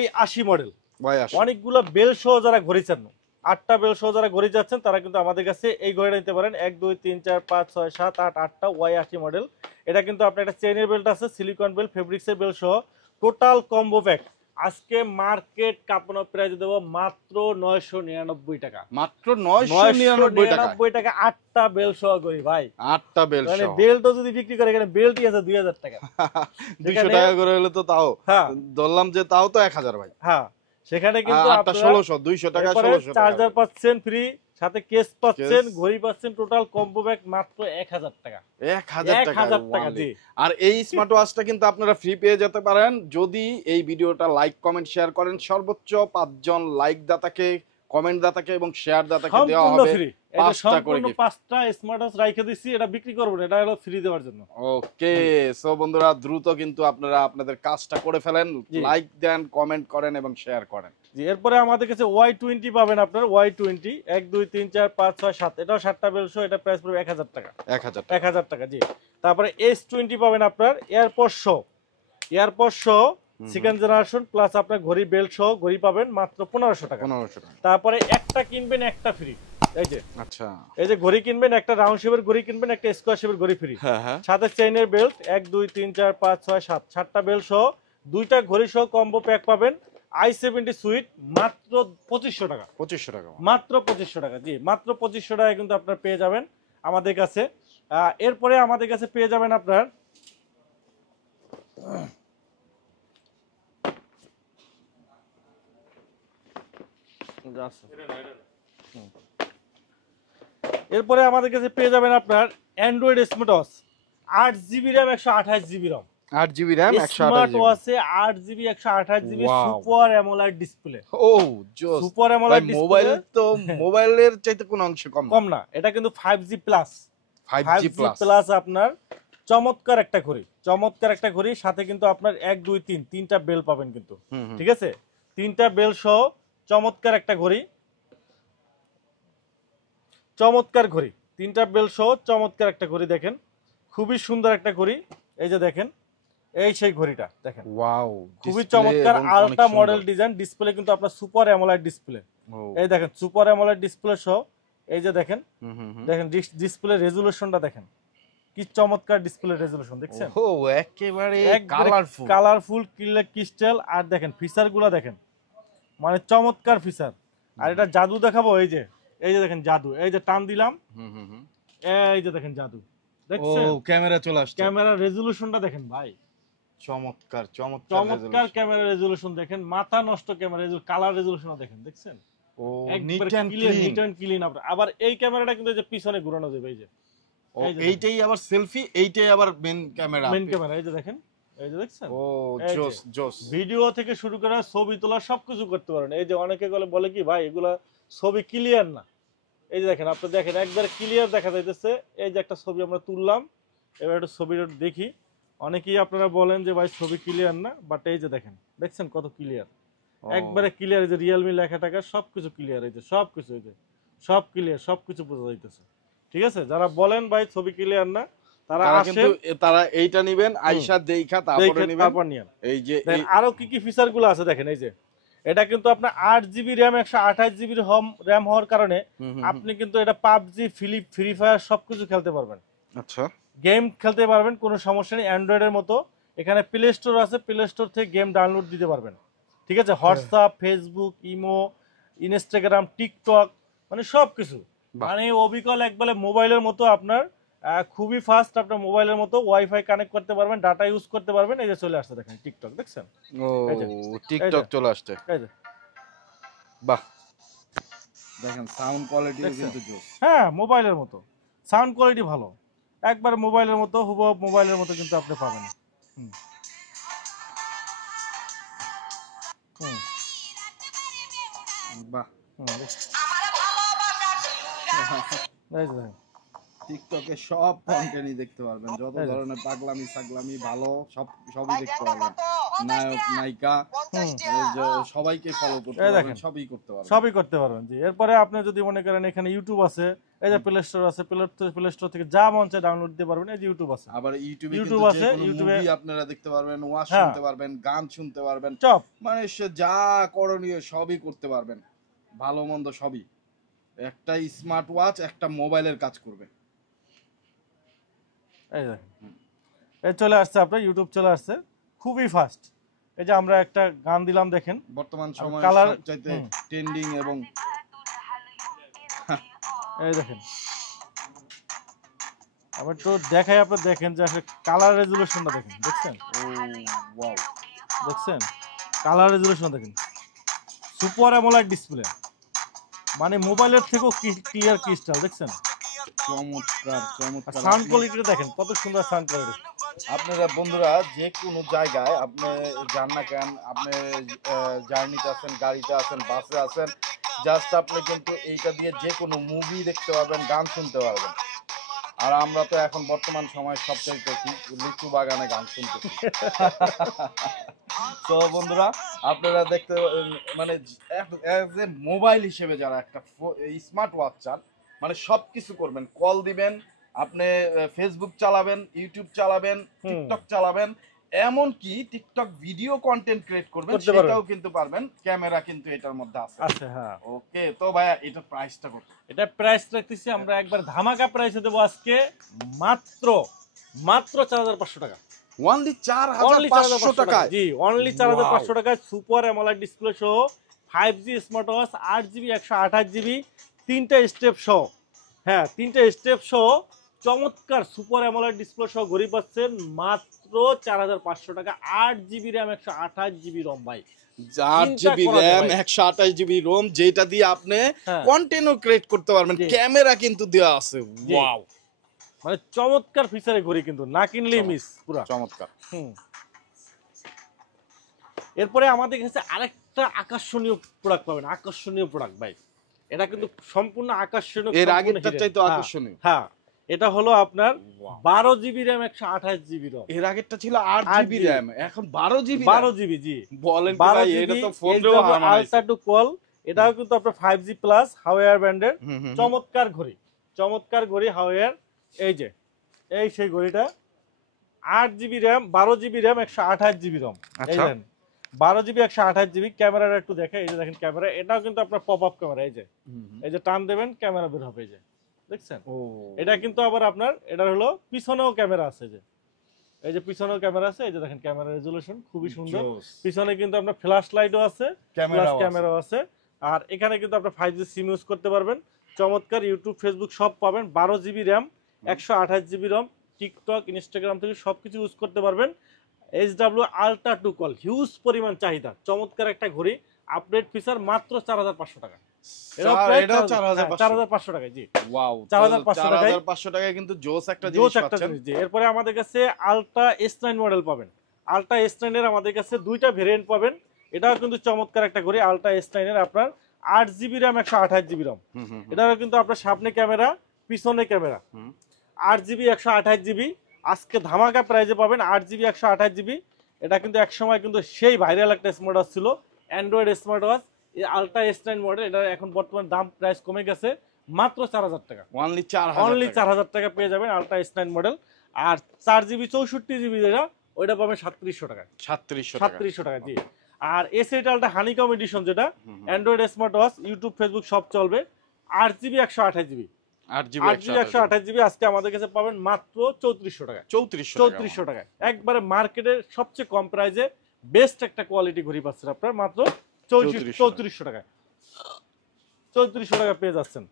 Y80 মডেল, অনেকগুলো বেল সহ যারা ঘড়ি চান, 8টা বেল সহ যারা ঘড়ি যাচ্ছেন তারা কিন্তু আমাদের কাছে এই ঘড়িটা নিতে পারেন। 1 2 3 4 5 6 7 8 8টা Y80 মডেল। এটা কিন্তু আপনার একটা চেইনের বেল্ট আছে, সিলিকন বেল্ট, ফেব্রিক্সের বেল্ট সহ টোটাল কম্বো প্যাক। আজকে মার্কেট কাপড় প্রাইস দেবো মাত্র 999 টাকা, মাত্র 999 টাকা। 8টা বেল সহ করি ভাই, 8টা বেল মানে বেল্টও যদি বিক্রি করে এখানে বেল্টই আছে 2000 টাকা, 200 টাকা করে হলে তো তাও ধরলাম যে তাও তো 1000 ভাই। হ্যাঁ, সেখানে কিন্তু আপনারা 1600 200 টাকা 1600 টাকা চার্জার পাচ্ছেন ফ্রি, সাথে কেস পাচ্ছেন, ঘড়ি পাচ্ছেন, টোটাল কম্বো ব্যাগ মাত্র 1000 টাকা, 1000 টাকা জি। আর এই স্মার্ট ওয়াচটা কিন্তু আপনারা ফ্রি পেয়ে যেতে পারেন যদি এই ভিডিওটা লাইক কমেন্ট শেয়ার করেন। সর্বোচ্চ 5 জন লাইক দাতাকে, কমেন্ট দাতাকে এবং শেয়ার দাতাকে দেওয়া হবে 5টা করে গিফট। 5টা স্মার্ট ওয়াচ রাইখে দিছি, এটা বিক্রি করব না, এটা হলো ফ্রি দেওয়ার জন্য। ওকে, সো বন্ধুরা দ্রুত কিন্তু আপনারা আপনাদের কাজটা করে ফেলেন, লাইক দেন, কমেন্ট করেন এবং শেয়ার করেন জি। এরপরে আমাদের কাছে Y20 পাবেন আপনার, Y20 1 2 3 4 5 6 7, এটাও 7টা বেল সহ, এটা প্রাইস পড়বে 1000 টাকা, 1000 টাকা জি। তারপরে S20 পাবেন আপনার, এয়ারপোর্ট সহ সেকেন্ড জেনারেশন, প্লাস আপনার ঘড়ি বেল্ট সহ ঘড়ি পাবেন মাত্র 1500 টাকা। তারপরে একটা কিনবেন একটা ফ্রি, এই যে আচ্ছা, এই যে ঘড়ি কিনবেন, একটা রাউন্ড শেপের ঘড়ি কিনবেন, একটা স্কয়ার শেপের ঘড়ি ফ্রি, সাথে চেইনের বেল্ট 1 2 3 4 5 6 7, 7টা বেল্ট সহ 2টা ঘড়ি সহ কম্বো প্যাক পাবেন। i70 সুইট মাত্র 2500 টাকা, মাত্র 2500 টাকা জি, মাত্র 2500 টাকা কিন্তু আপনারা পেয়ে যাবেন আমাদের কাছে। এরপরে আমাদের কাছে পেয়ে যাবেন আপনার android smart watch 8GB RAM 128GB ROM 8GB RAM smart ওয়াচে 8GB 128GB super AMOLED display. ও জোস, সুপার অ্যামোলেড ডিসপ্লে। মোবাইল তো মোবাইলের চাইতে কোনো অংশ কম না, এটা কিন্তু 5G প্লাস 5G প্লাস আপনার চমৎকার একটা ঘড়ি সাথে কিন্তু আপনার 1 2 3 তিনটা বেল পাবেন কিন্তু, ঠিক আছে? তিনটা বেল সহ চমৎকার একটা ঘড়ি, তিনটা বেল সহ চমৎকার একটা ঘড়ি। দেখেন খুবই সুন্দর একটা ঘড়ি, এই যে দেখেন, এই সেই ঘড়িটা দেখেন, ওয়াও খুবই চমৎকার আলট্রা মডেল ডিজাইন। ডিসপ্লে কিন্তু আপনার সুপার অ্যামোলেড ডিসপ্লে, এই দেখেন সুপার অ্যামোলেড ডিসপ্লে সহ, এই যে দেখেন, দেখেন ডিসপ্লে রেজোলিউশনটা দেখেন, কি চমৎকার ডিসপ্লে রেজোলিউশন দেখছেন? ও একেবারে কালারফুল ক্রিস্টাল। আর দেখেন ফিচারগুলো দেখেন, মানে চমৎকার ফিচার। আর এটা জাদু দেখাবো, এই যে দেখেন জাদু, এই যে টান দিলাম, এই যে দেখেন জাদু দেখছেন? ও ক্যামেরা চলে আসছে, ক্যামেরা রেজোলিউশনটা দেখেন ভাই, চমৎকার ক্যামেরা রেজোলিউশন দেখেন, মাথা নষ্ট ক্যামেরা কালার রেজোলিউশন দেখেন, দেখছেন? ও নিট এন্ড ক্লিন। আবার এই ক্যামেরাটা কিন্তু যে পিছনে ঘোরানো যাবে, এই যে এইটাই আবার সেলফি, এইটাই আবার মেইন ক্যামেরা, এই যে দেখেন, এই যে দেখছেন? ও জোস। ভিডিও থেকে শুরু করে ছবি তোলা সবকিছু করতে পারেন। এই যে অনেকে বলে কি ভাই এগুলা ছবি ক্লিয়ার না, এই যে দেখেন, আপনি দেখেন একবার ক্লিয়ার দেখা যাইতেছে। এই যে একটা ছবি আমরা তুললাম, এবার একটু ছবিটা দেখি। অনেকেই আপনারা বলেন যে ভাই ছবি ক্লিয়ার না, বাট এই যে দেখেন, দেখছেন কত ক্লিয়ার, একবারে ক্লিয়ার। এই যে রিয়েলমি লেখা টাকা সবকিছু ক্লিয়ার, এই যে সবকিছু, এই যে সব ক্লিয়ার, সবকিছু বোঝা যাইতেছে, ঠিক আছে? যারা বলেন ভাই ছবি ক্লিয়ার না, তারা এইটা নেবেন, আইসা দেইখা তারপরে নেবেন। এই যে আরো কি ফিচারগুলো আছে দেখেন, এই যে এটা কিন্তু আপনার 8GB RAM 128GB RAM হওয়ার কারণে আপনি কিন্তু এটা পাবজি, ফ্রি ফায়ার সবকিছু খেলতে পারবেন। আচ্ছা, গেম খেলতে পারবেন, কোনো সমস্যা নেই। অ্যান্ড্রয়েডের মতো এখানে প্লে স্টোর আছে, প্লে স্টোর থেকে গেম ডাউনলোড দিতে পারবেন, ঠিক আছে? WhatsApp, Facebook, imo, Instagram, TikTok, মানে সবকিছু, মানে অবিকল একবারে মোবাইলের মতো আপনার, খুবই ফাস্ট। আপনার মোবাইলের মতো ওয়াইফাই কানেক্ট করতে পারবেন, ডাটা ইউজ করতে পারবেন। এই যে চলে আসছে দেখেন টিকটক, দেখছেন? ও টিকটক চলে আসছে, এই যে বাহ, দেখেন সাউন্ড কোয়ালিটি কিন্তু জোস। হ্যাঁ, মোবাইলের মতো সাউন্ড কোয়ালিটি ভালো, একবার মোবাইলের মতো, হুবহু মোবাইলের মতো কিন্তু আপনি পাবেন। বাহ, এই যে দেখেন টিকটকে সব কন্টেন্টই দেখতে পারবেন, যত ধরনের পাগলামি সাগলামি ভালো সবই দেখতে পারবেন। নায়ক নায়িকা সবাইকে ফলো করতে পারবেন, সবই করতে পারবেন জি। এরপরে আপনি যদি মনে করেন এখানে ইউটিউব আছে, এই যে প্লে স্টোর আছে, প্লে স্টোর থেকে যা মন চায় ডাউনলোড দিতে পারবেন। এই যে ইউটিউব আছে, আবার ইউটিউব আছে, ইউটিউবে আপনারা দেখতে পারবেন, ওয়াজ শুনতে পারবেন, গান শুনতে পারবেন, সব মানে যা করণীয় সবই করতে পারবেন, ভালো মন্দ সবই। একটা স্মার্ট ওয়াচ একটা মোবাইলের কাজ করবে। এই দেখেন, এই চলে আসছে আপনার ইউটিউব চলে আসছে, খুবই ফাস্ট। এই যে আমরা একটা গান দিলাম, দেখেন বর্তমান সময়ে সবচাইতে ট্রেন্ডিং। এবং এই দেখেন, আবার তো দেখাই, আপনি দেখেন যে আসলে কালার রেজোলিউশনটা দেখেন, দেখছেন? ও ওয়াও, দেখছেন কালার রেজোলিউশন দেখেন, সুপার অ্যামোলেড ডিসপ্লে, মানে মোবাইলের থেকেও ক্লিয়ার ক্রিস্টাল, দেখছেন? চমৎকার চমৎকার। সাউন্ড কোয়ালিটিটা দেখেন, কত সুন্দর সাউন্ড কোয়ালিটি। আপনারা বন্ধুরা যে কোনো জায়গায় আপনি যান না কেন, আপনি জার্নিতে আছেন, গাড়িতে আছেন, বাসে আছেন, জাস্ট আপনি কিন্তু এইটা দিয়ে যে কোনো মুভি দেখতে পারবেন, গান শুনতে পারবেন। আর আমরা তো এখন বর্তমান সময় সবচেয়ে লিচু বাগানে গান শুনতেছি। তো বন্ধুরা আপনারা দেখতে মানে মোবাইল হিসেবে যারা একটা স্মার্ট ওয়াচ চান, মানে সবকিছু করবেন, কল দিবেন, আপনি ফেসবুক চালাবেন, ইউটিউব চালাবেন, টিকটক চালাবেন, এমন কি টিকটক ভিডিও কন্টেন্ট ক্রিয়েট করবেন, সেটাও কিন্তু পারবেন। ক্যামেরা কিন্তু এটার মধ্যে আছে। আচ্ছা, হ্যাঁ, ওকে। তো ভাইয়া এটা প্রাইসটা কত? এটা প্রাইস রাখতেছি আমরা একবার ধামাকা প্রাইসে দেব আজকে, মাত্র 4500 টাকা। অনলি 4500 টাকা? জি, অনলি 4500 টাকায় সুপার অ্যামোলেড ডিসপ্লে সহ 5G smart watch, 8GB 128GB, তিনটা স্টেপ সহ, হ্যাঁ তিনটা স্টেপ সহ চমৎকার সুপার অ্যামোলেড ডিসপ্লে সহ ঘড়ি পাচ্ছেন মাত্র 4500 টাকা। 8GB RAM 128GB রম ভাই, 8GB RAM 128GB রোম, যেটা দিয়ে আপনি কন্টেন্টও ক্রিয়েট করতে পারবেন। ক্যামেরা কিন্তু দেওয়া আছে, ওয়াও, মানে চমৎকার ফিচারে ঘড়ি, কিন্তু না কিনলেই মিস পুরা চমৎকার। এরপরে আমাদের কাছে আরেকটা আকর্ষণীয় প্রোডাক্ট পাবেন, আকর্ষণীয় প্রোডাক্ট ভাই, এটা কিন্তু সম্পূর্ণ আকর্ষণীয়। এর আগেরটা চাইতো আকর্ষণীয়। হ্যাঁ, এটা হলো আপনার 12GB RAM 128GB রম। এর আগেরটা ছিল 8GB RAM, এখন 12GB। জি বলেন ভাই, এটা তো ফোনটাও আলট্রা টু কল। এটাও কিন্তু আপনার 5G প্লাস হাওয়ার ব্যান্ডের চমৎকার ঘড়ি, চমৎকার ঘড়ি হাওয়ার। এই যে এই সেই ঘড়িটা 8GB RAM 12GB RAM 128GB রম। এই দেখেন 12GB 128GB। ক্যামেরাটা একটু দেখে, এই যে দেখেন ক্যামেরা, এটাও কিন্তু আপনার পপ আপ ক্যামেরা। এই যে টান দেবেন ক্যামেরা বের হবে, এই যে দেখছেন। এটা কিন্তু আবার আপনার এটা হলো পিছনেও ক্যামেরা আছে, যে এই যে পিছনেও ক্যামেরা আছে, এই যে দেখেন ক্যামেরা রেজুলেশন খুবই সুন্দর। পিছনে কিন্তু আপনার ফ্ল্যাশ লাইটও আছে, ক্যামেরাও আছে। আর এখানে কিন্তু আপনার 5G সিম ইউজ করতে পারবেন। চমৎকার ইউটিউব ফেসবুক সব পাবেন। 12GB RAM 128GB রম, টিকটক ইনস্টাগ্রাম থেকে সবকিছু ইউজ করতে পারবেন। HW ultra to call, huge পরিমাণ চাহিদা, চমৎকার একটা ঘড়ি। আপডেট ফিচার মাত্র 4500 টাকা। এটাও 4500 টাকা। জি ওয়াও, 4500 টাকায় কিন্তু জোস একটা জিনিস পাচ্ছেন। জি, এরপরে আমাদের কাছে আলট্রা S9 মডেল পাবেন। আলট্রা S9 এর আমাদের কাছে দুইটা ভেরিয়েন্ট পাবেন। এটাও কিন্তু চমৎকার একটা ঘড়ি। আলট্রা S9 এর আপনার 8GB RAM 128GB রম। এটাও কিন্তু আপনার সামনে ক্যামেরা, পিছনে ক্যামেরা। 8GB 128GB আজকে ধামাকা প্রাইজে পাবেন। 8GB 128GB। এটা কিন্তু একসময় কিন্তু সেই ভাইরাল একটা স্মার্ট ওয়াচ ছিল, অ্যান্ড্রয়েড স্মার্ট ওয়াচ। এই আলট্রা S9 মডেল, এটা এখন বর্তমান দাম প্রাইস কমে গেছে, মাত্র 4000 টাকা। অনলি 4000 টাকা পেয়ে যাবেন আলট্রা S9 মডেল। আর 4GB 64GB যেটা, ওইটা পাবেন 3700 টাকা। 3700 টাকা। জি। আর S8 আলট্রা হানিকম এডিশন, যেটা Android smart watch, YouTube Facebook সব চলবে। 8GB 128GB। 8GB 128GB আজকে আমাদের কাছে পাবেন মাত্র 3400 টাকা। 3400 টাকা। একবারে মার্কেটের সবচেয়ে কম প্রাইসে বেস্ট একটা কোয়ালিটি ঘড়ি পাচ্ছেন আপনারা মাত্র 3400 টাকা। 3400 টাকা পেয়ে যাচ্ছেন।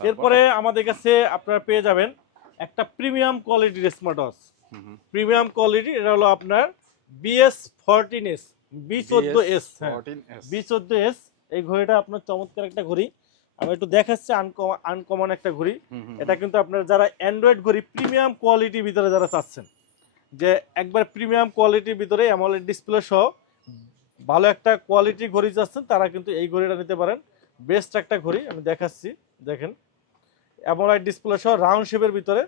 এরপরে আমাদের কাছে আপনারা পেয়ে যাবেন একটা প্রিমিয়াম কোয়ালিটির স্মার্ট ওয়াচ। প্রিমিয়াম কোয়ালিটি, এটা হলো আপনার BS14S, B14S। B14S এই ঘড়িটা আপনার চমৎকার একটা ঘড়ি। আমি একটু দেখাচ্ছি, আনকমন একটা ঘড়ি। এটা কিন্তু আপনার যারা অ্যান্ড্রয়েড ঘড়ি প্রিমিয়াম কোয়ালিটির ভিতরে যারা চাচ্ছেন, যে একবার প্রিমিয়াম কোয়ালিটির ভিতরে অ্যামোলেড ডিসপ্লে সহ ভালো একটা কোয়ালিটি ঘড়ি চাচ্ছেন, তারা কিন্তু এই ঘড়িটা নিতে পারেন। বেস্ট একটা ঘড়ি, আমি দেখাচ্ছি, দেখেন অ্যামোলেড ডিসপ্লে সহ রাউন্ড শেপের ভিতরে।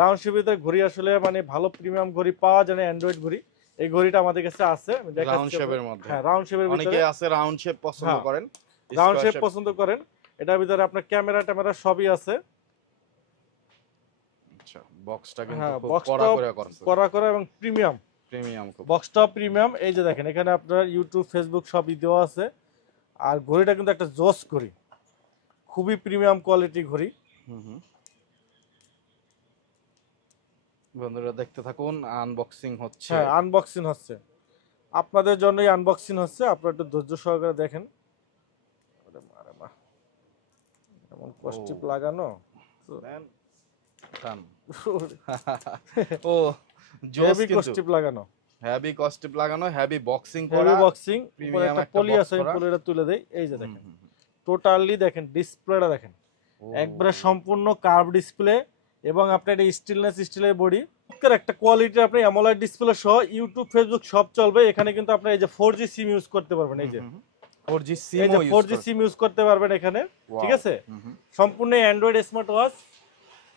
রাউন্ড শেপের ভিতরে ঘড়ি আসলে মানে ভালো প্রিমিয়াম ঘড়ি পাওয়া যায় না, অ্যান্ড্রয়েড ঘড়ি। এই ঘড়িটা আমাদের কাছে আছে, আমি দেখাচ্ছি। রাউন্ড শেপের মধ্যে, হ্যাঁ রাউন্ড শেপের ভিতরে অনেকে আছে রাউন্ড শেপ পছন্দ করেন, রাউন্ড শেপ পছন্দ করেন। এটার ভিতরে আপনার ক্যামেরা ট্যামেরা সবই আছে। আচ্ছা, বক্সটা কিন্তু খুব কড়া করা এবং প্রিমিয়াম খুব। বক্সটা প্রিমিয়াম। এই যে দেখেন এখানে আপনার ইউটিউব ফেসবুক সবই দেওয়া আছে। আর ঘড়িটা কিন্তু একটা জোস ঘড়ি, খুবই প্রিমিয়াম কোয়ালিটি ঘড়ি। বন্ধুরা দেখতে থাকুন, আনবক্সিং হচ্ছে। হ্যাঁ, আনবক্সিং হচ্ছে, আপনাদের জন্যই আনবক্সিং হচ্ছে। আপনারা একটু ধৈর্য সহকারে দেখেন। এমন কস্টিপ লাগানো, ও হেভি কস্টিপ লাগানো, হেভি কস্টিপ লাগানো, হেভি বক্সিং করা, হেভি বক্সিং। উপরে একটা পলি আছে, আমি পলিটা তুলে দেই। এই যে দেখেন টোটালি দেখেন ডিসপ্লেটা দেখেন, একবারে সম্পূর্ণ কার্ভ ডিসপ্লে এবং আপনার এটা স্টিলের বডি। একটা কোয়ালিটি আপনি অ্যামোলেড ডিসপ্লে সহ ইউটিউব ফেসবুক সব চলবে। এখানে কিন্তু আপনি এই যে 4G সিম ইউজ করতে পারবেন। এই যে 4G সিম ইউজ করতে পারবেন এখানে, ঠিক আছে। সম্পূর্ণ Android smart watch,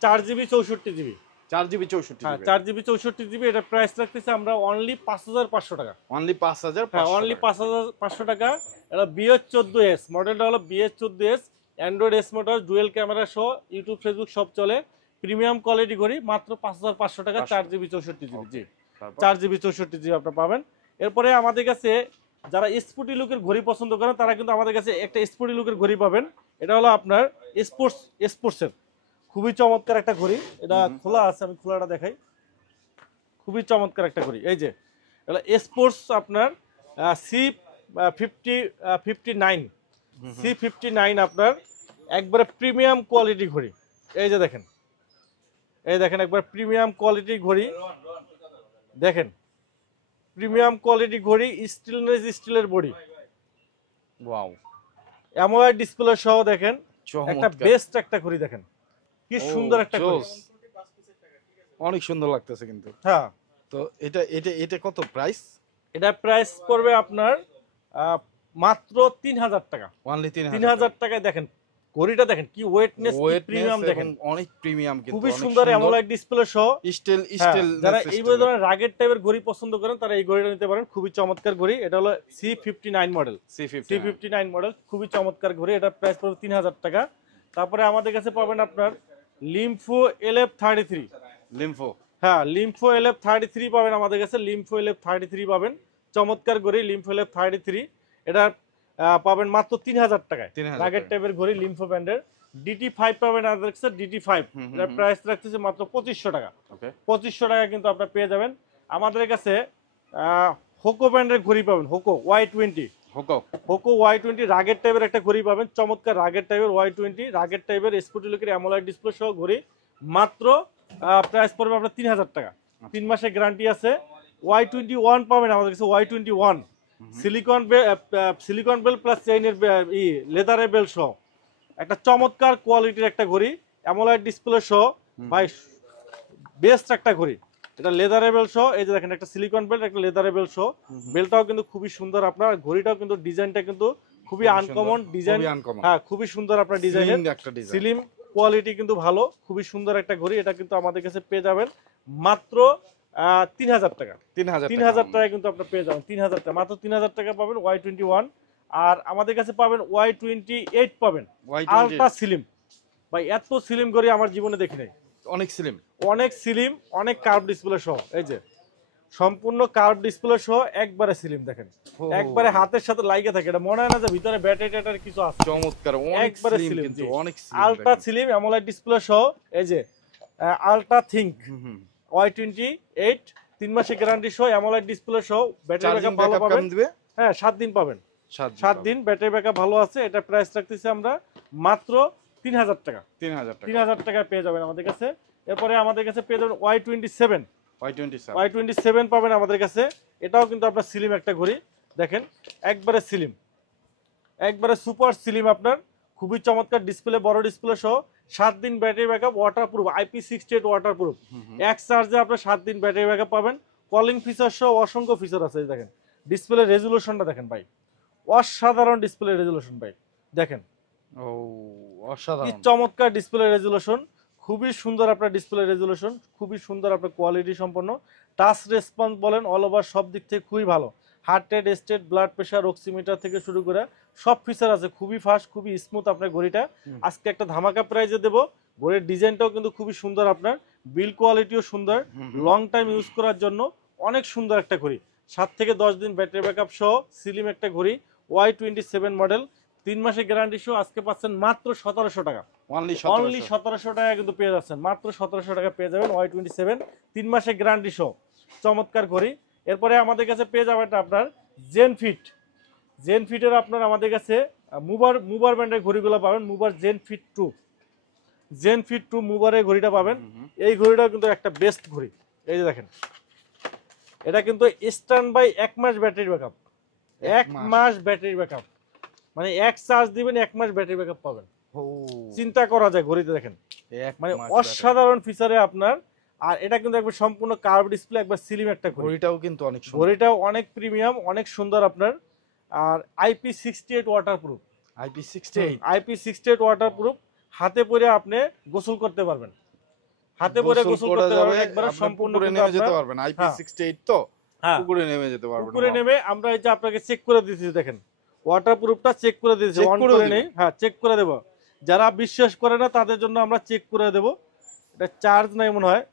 4GB 64GB। 4GB 64GB, হ্যাঁ 4GB 64GB। এটা প্রাইস রাখতেছে আমরা অনলি 5500 টাকা। অনলি 5500, হ্যাঁ অনলি 5500 টাকা। এটা BS14S মডেলটা হলো BS14S, Android smart watch, dual camera সহ, ইউটিউব ফেসবুক সব চলে, প্রিমিয়াম কোয়ালিটি ঘড়ি, মাত্র 5500 টাকা। 4GB 64GB। জি, 4GB 64GB আপনারা পাবেন। এরপরে আমাদের কাছে যারা স্পোর্টি লুকের ঘড়ি পছন্দ করেন, তারা কিন্তু আমাদের কাছে একটা স্পোর্টি লুকের ঘড়ি পাবেন। এটা হলো আপনার স্পোর্টসের খুবই চমৎকার একটা ঘড়ি। এটা খোলা আছে, আমি খোলাটা দেখাই। খুবই চমৎকার একটা ঘড়ি। এই যে এটা স্পোর্টস আপনার C59 আপনার একবারে প্রিমিয়াম কোয়ালিটি ঘড়ি। এই যে দেখেন এই দেখেন একবার প্রিমিয়াম কোয়ালিটির ঘড়ি দেখেন, প্রিমিয়াম কোয়ালিটি ঘড়ি, স্টেনলেস স্টিলের বডি, ওয়াও, অ্যামোলেড ডিসপ্লে সহ দেখেন একটা চমৎকার, বেস্ট একটা ঘড়ি দেখেন কি সুন্দর একটা ঘড়ি, জোস। অনেক সুন্দর লাগতেছে কিন্তু। হ্যাঁ তো এটা এটা এটা কত প্রাইস? এটা প্রাইস পড়বে আপনার মাত্র 3000 টাকা। অনলি 3000 টাকায় দেখেন ঘড়িটা, দেখেন কি ওয়েটনেস, কি প্রিমিয়াম দেখেন, অনেক প্রিমিয়াম কিন্তু, খুবই সুন্দর অ্যামোলেড ডিসপ্লে সহ। স্টিল যারা এই ধরনের রাগেড টাইপের ঘড়ি পছন্দ করেন তারা এই ঘড়িটা নিতে পারেন, খুবই চমৎকার ঘড়ি। এটা হলো C59 মডেল, C59 মডেল, খুবই চমৎকার ঘড়ি। এটা প্রাইস পড়বে 3000 টাকা। তারপরে আমাদের কাছে পাবেন আপনার লিম্ফো LF33, লিম্ফো, হ্যাঁ লিম্ফো LF33 পাবেন আমাদের কাছে, লিম্ফো LF33 পাবেন, চমৎকার ঘড়ি লিম্ফো LF33। এটা পাবেন মাত্র 3000 টাকায়, রাগেড টাইপের ঘড়ি লিম্ফো ব্র্যান্ডের। DT5 পাবেন আমাদের কাছে, DT5 এর প্রাইস রাখতেছে মাত্র 2500 টাকা। 2500 টাকা কিন্তু আপনারা পেয়ে যাবেন আমাদের কাছে। হোকো ব্র্যান্ডের ঘড়ি পাবেন, Hoco Y20, Hoco Y20 rugged টাইপের একটা ঘড়ি পাবেন, চমৎকার রাগেড টাইপের Y20, রাগেড টাইপের স্পোর্টি লুকের অ্যামোলেড ডিসপ্লে সহ ঘড়ি, মাত্র প্রাইস পড়বে আপনার 3000 টাকা। 3 মাসের গ্যারান্টি আছে। Y21 পাবেন আমাদের কাছে, Y21 সিলিকন বেল প্লাস চেইনের লেদারের বেল সহ একটা চমৎকার কোয়ালিটির একটা ঘড়ি, অ্যামোলেড ডিসপ্লে সহ, ভাই বেস্ট একটা ঘড়ি। এটা লেদারের বেল সহ, এই যে দেখেন একটা সিলিকন বেল্ট, একটা লেদারের বেল সহ, বেলটাও কিন্তু খুবই সুন্দর আপনার, ঘড়িটাও কিন্তু ডিজাইনটা কিন্তু খুবই আনকমন ডিজাইন, হ্যাঁ খুবই সুন্দর আপনার ডিজাইনের, স্লিম কোয়ালিটি কিন্তু ভালো, খুবই সুন্দর একটা ঘড়ি। এটা কিন্তু আমাদের কাছে পেয়ে যাবেন মাত্র 3000 টাকা। 3000 টাকা কিন্তু আপনার পেয়ে যাবেন, 3000 টাকা, মাত্র 3000 টাকা পাবেন Y21। আর আমাদের কাছে পাবেন Y28 পাবেন, আলট্রা স্লিম। ভাই এত স্লিম ঘড়ি আমার জীবনে দেখি নাই, অনেক স্লিম, অনেক স্লিম, অনেক কার্ভ ডিসপ্লে সহ, এই যে সম্পূর্ণ কার্ভ ডিসপ্লে সহ, একবারে স্লিম দেখেন, একবারে হাতের সাথে লাগে থাকে, এটা মনে হয় না যে ভিতরে ব্যাটারি ট্যাটারি কিছু আছে, চমৎকার, অনেক একবারে স্লিম স্লিম, কিন্তু, অনেক slim, ultra slim AMOLED display সহ। এই যে আলট্রা থিঙ্ক Y28 3 মাসের গ্যারান্টি সহ, অ্যামোলেড ডিসপ্লে সহ, ব্যাটারি ব্যাকআপ ভালো পাবেন, হ্যাঁ 7 দিন পাবেন, 7 দিন ব্যাটারি ব্যাকআপ ভালো আছে। এটা প্রাইস রাখতেছি আমরা মাত্র 3000 টাকা। 3000 টাকা পেয়ে যাবেন আমাদের কাছে। এরপরে আমাদের কাছে পেয়ে যাবেন Y27 পাবেন আমাদের কাছে। এটাও কিন্তু আপনার স্লিম একটা ঘড়ি দেখেন, একবারে স্লিম, একবারে সুপার স্লিম আপনার, খুবই চমৎকার ডিসপ্লে, বড় ডিসপ্লে সহ, 7 দিন battery backup, waterproof, IP68 waterproof, এক চার্জে আপনার 7 দিন ব্যাটারি ব্যাকআপ পাবেন। কলিং ফিচার সহ অসংখ্য ফিচার আছে। দেখেন ডিসপ্লে রেজুলেশনটা দেখেন ভাই, অসাধারণ ডিসপ্লে রেজুলেশন ভাই দেখেন, ও অসাধারণ, কি চমৎকার ডিসপ্লে রেজুলেশন, খুবই সুন্দর আপনার ডিসপ্লে রেজুলেশন, খুবই সুন্দর আপনার কোয়ালিটি সম্পন্ন, টাচ রেসপন্স বলেন অল ওভার সব দিক থেকে খুবই ভালো, heart rate, state, blood pressure, oximeter থেকে শুরু করে সব ফিচার আছে, খুবই ফাস্ট, খুবই স্মুথ আপনার ঘড়িটা। আজকে একটা ধামাকা প্রাইজে দেবো। ঘড়ির ডিজাইনটাও কিন্তু খুবই সুন্দর আপনার, বিল কোয়ালিটিও সুন্দর, লং টাইম ইউজ করার জন্য অনেক সুন্দর একটা ঘড়ি, 7 থেকে 10 দিন ব্যাটারি ব্যাকআপ সহ স্লিম একটা ঘড়ি, Y27 মডেল, 3 মাসের গ্যারান্টি সহ আজকে পাচ্ছেন মাত্র 1700 টাকা। অনলি 1700 টাকা কিন্তু পেয়ে যাচ্ছেন, মাত্র 1700 টাকা পেয়ে যাবেন Y27 3 মাসের গ্যারান্টি সহ, চমৎকার ঘড়ি। এরপরে আমাদের কাছে পেয়ে যাবেন আপনার জেনফিটের আপনার আমাদের কাছে মুভার ব্র্যান্ডের ঘড়িগুলো পাবেন, মুভার জেনফিট 2 মুভারের ঘড়িটা পাবেন। এই ঘড়িটাও কিন্তু একটা বেস্ট ঘড়ি, এই যে দেখেন, এটা কিন্তু স্ট্যান্ড বাই 1 মাস ব্যাটারি ব্যাকআপ, 1 মাস ব্যাটারি ব্যাকআপ, মানে এক চার্জ দিবেন 1 মাস ব্যাটারি ব্যাকআপ পাবেন, চিন্তা করা যায় ঘড়িতে দেখেন, মানে অসাধারণ ফিচারে আপনার। আর এটা কিন্তু একবার সম্পূর্ণ কার্ভ ডিসপ্লে, একবার স্লিম একটা ঘড়িটাও কিন্তু অনেক সুন্দর, ঘড়িটাও অনেক প্রিমিয়াম, অনেক সুন্দর আপনার। আর IP68 ওয়াটারপ্রুফ, IP68 ওয়াটারপ্রুফ, হাতে পরে আপনি গোসল করতে পারবেন, হাতে পরে গোসল করতে পারবেন, একবার সম্পূর্ণ নেমে যেতে পারবেন। IP68 তো পুকুরে নেমে যেতে পারবেন, পুকুরে নেমে আমরা এই যে আপনাকে চেক করে দিয়েছি দেখেন, ওয়াটারপ্রুফটা চেক করে দিয়েছি, অন করে নেই, হ্যাঁ চেক করে দেব। যারা বিশ্বাস করে না তাদের জন্য আমরা চেক করে দেব। এটা চার্জ নাই মনে হয়,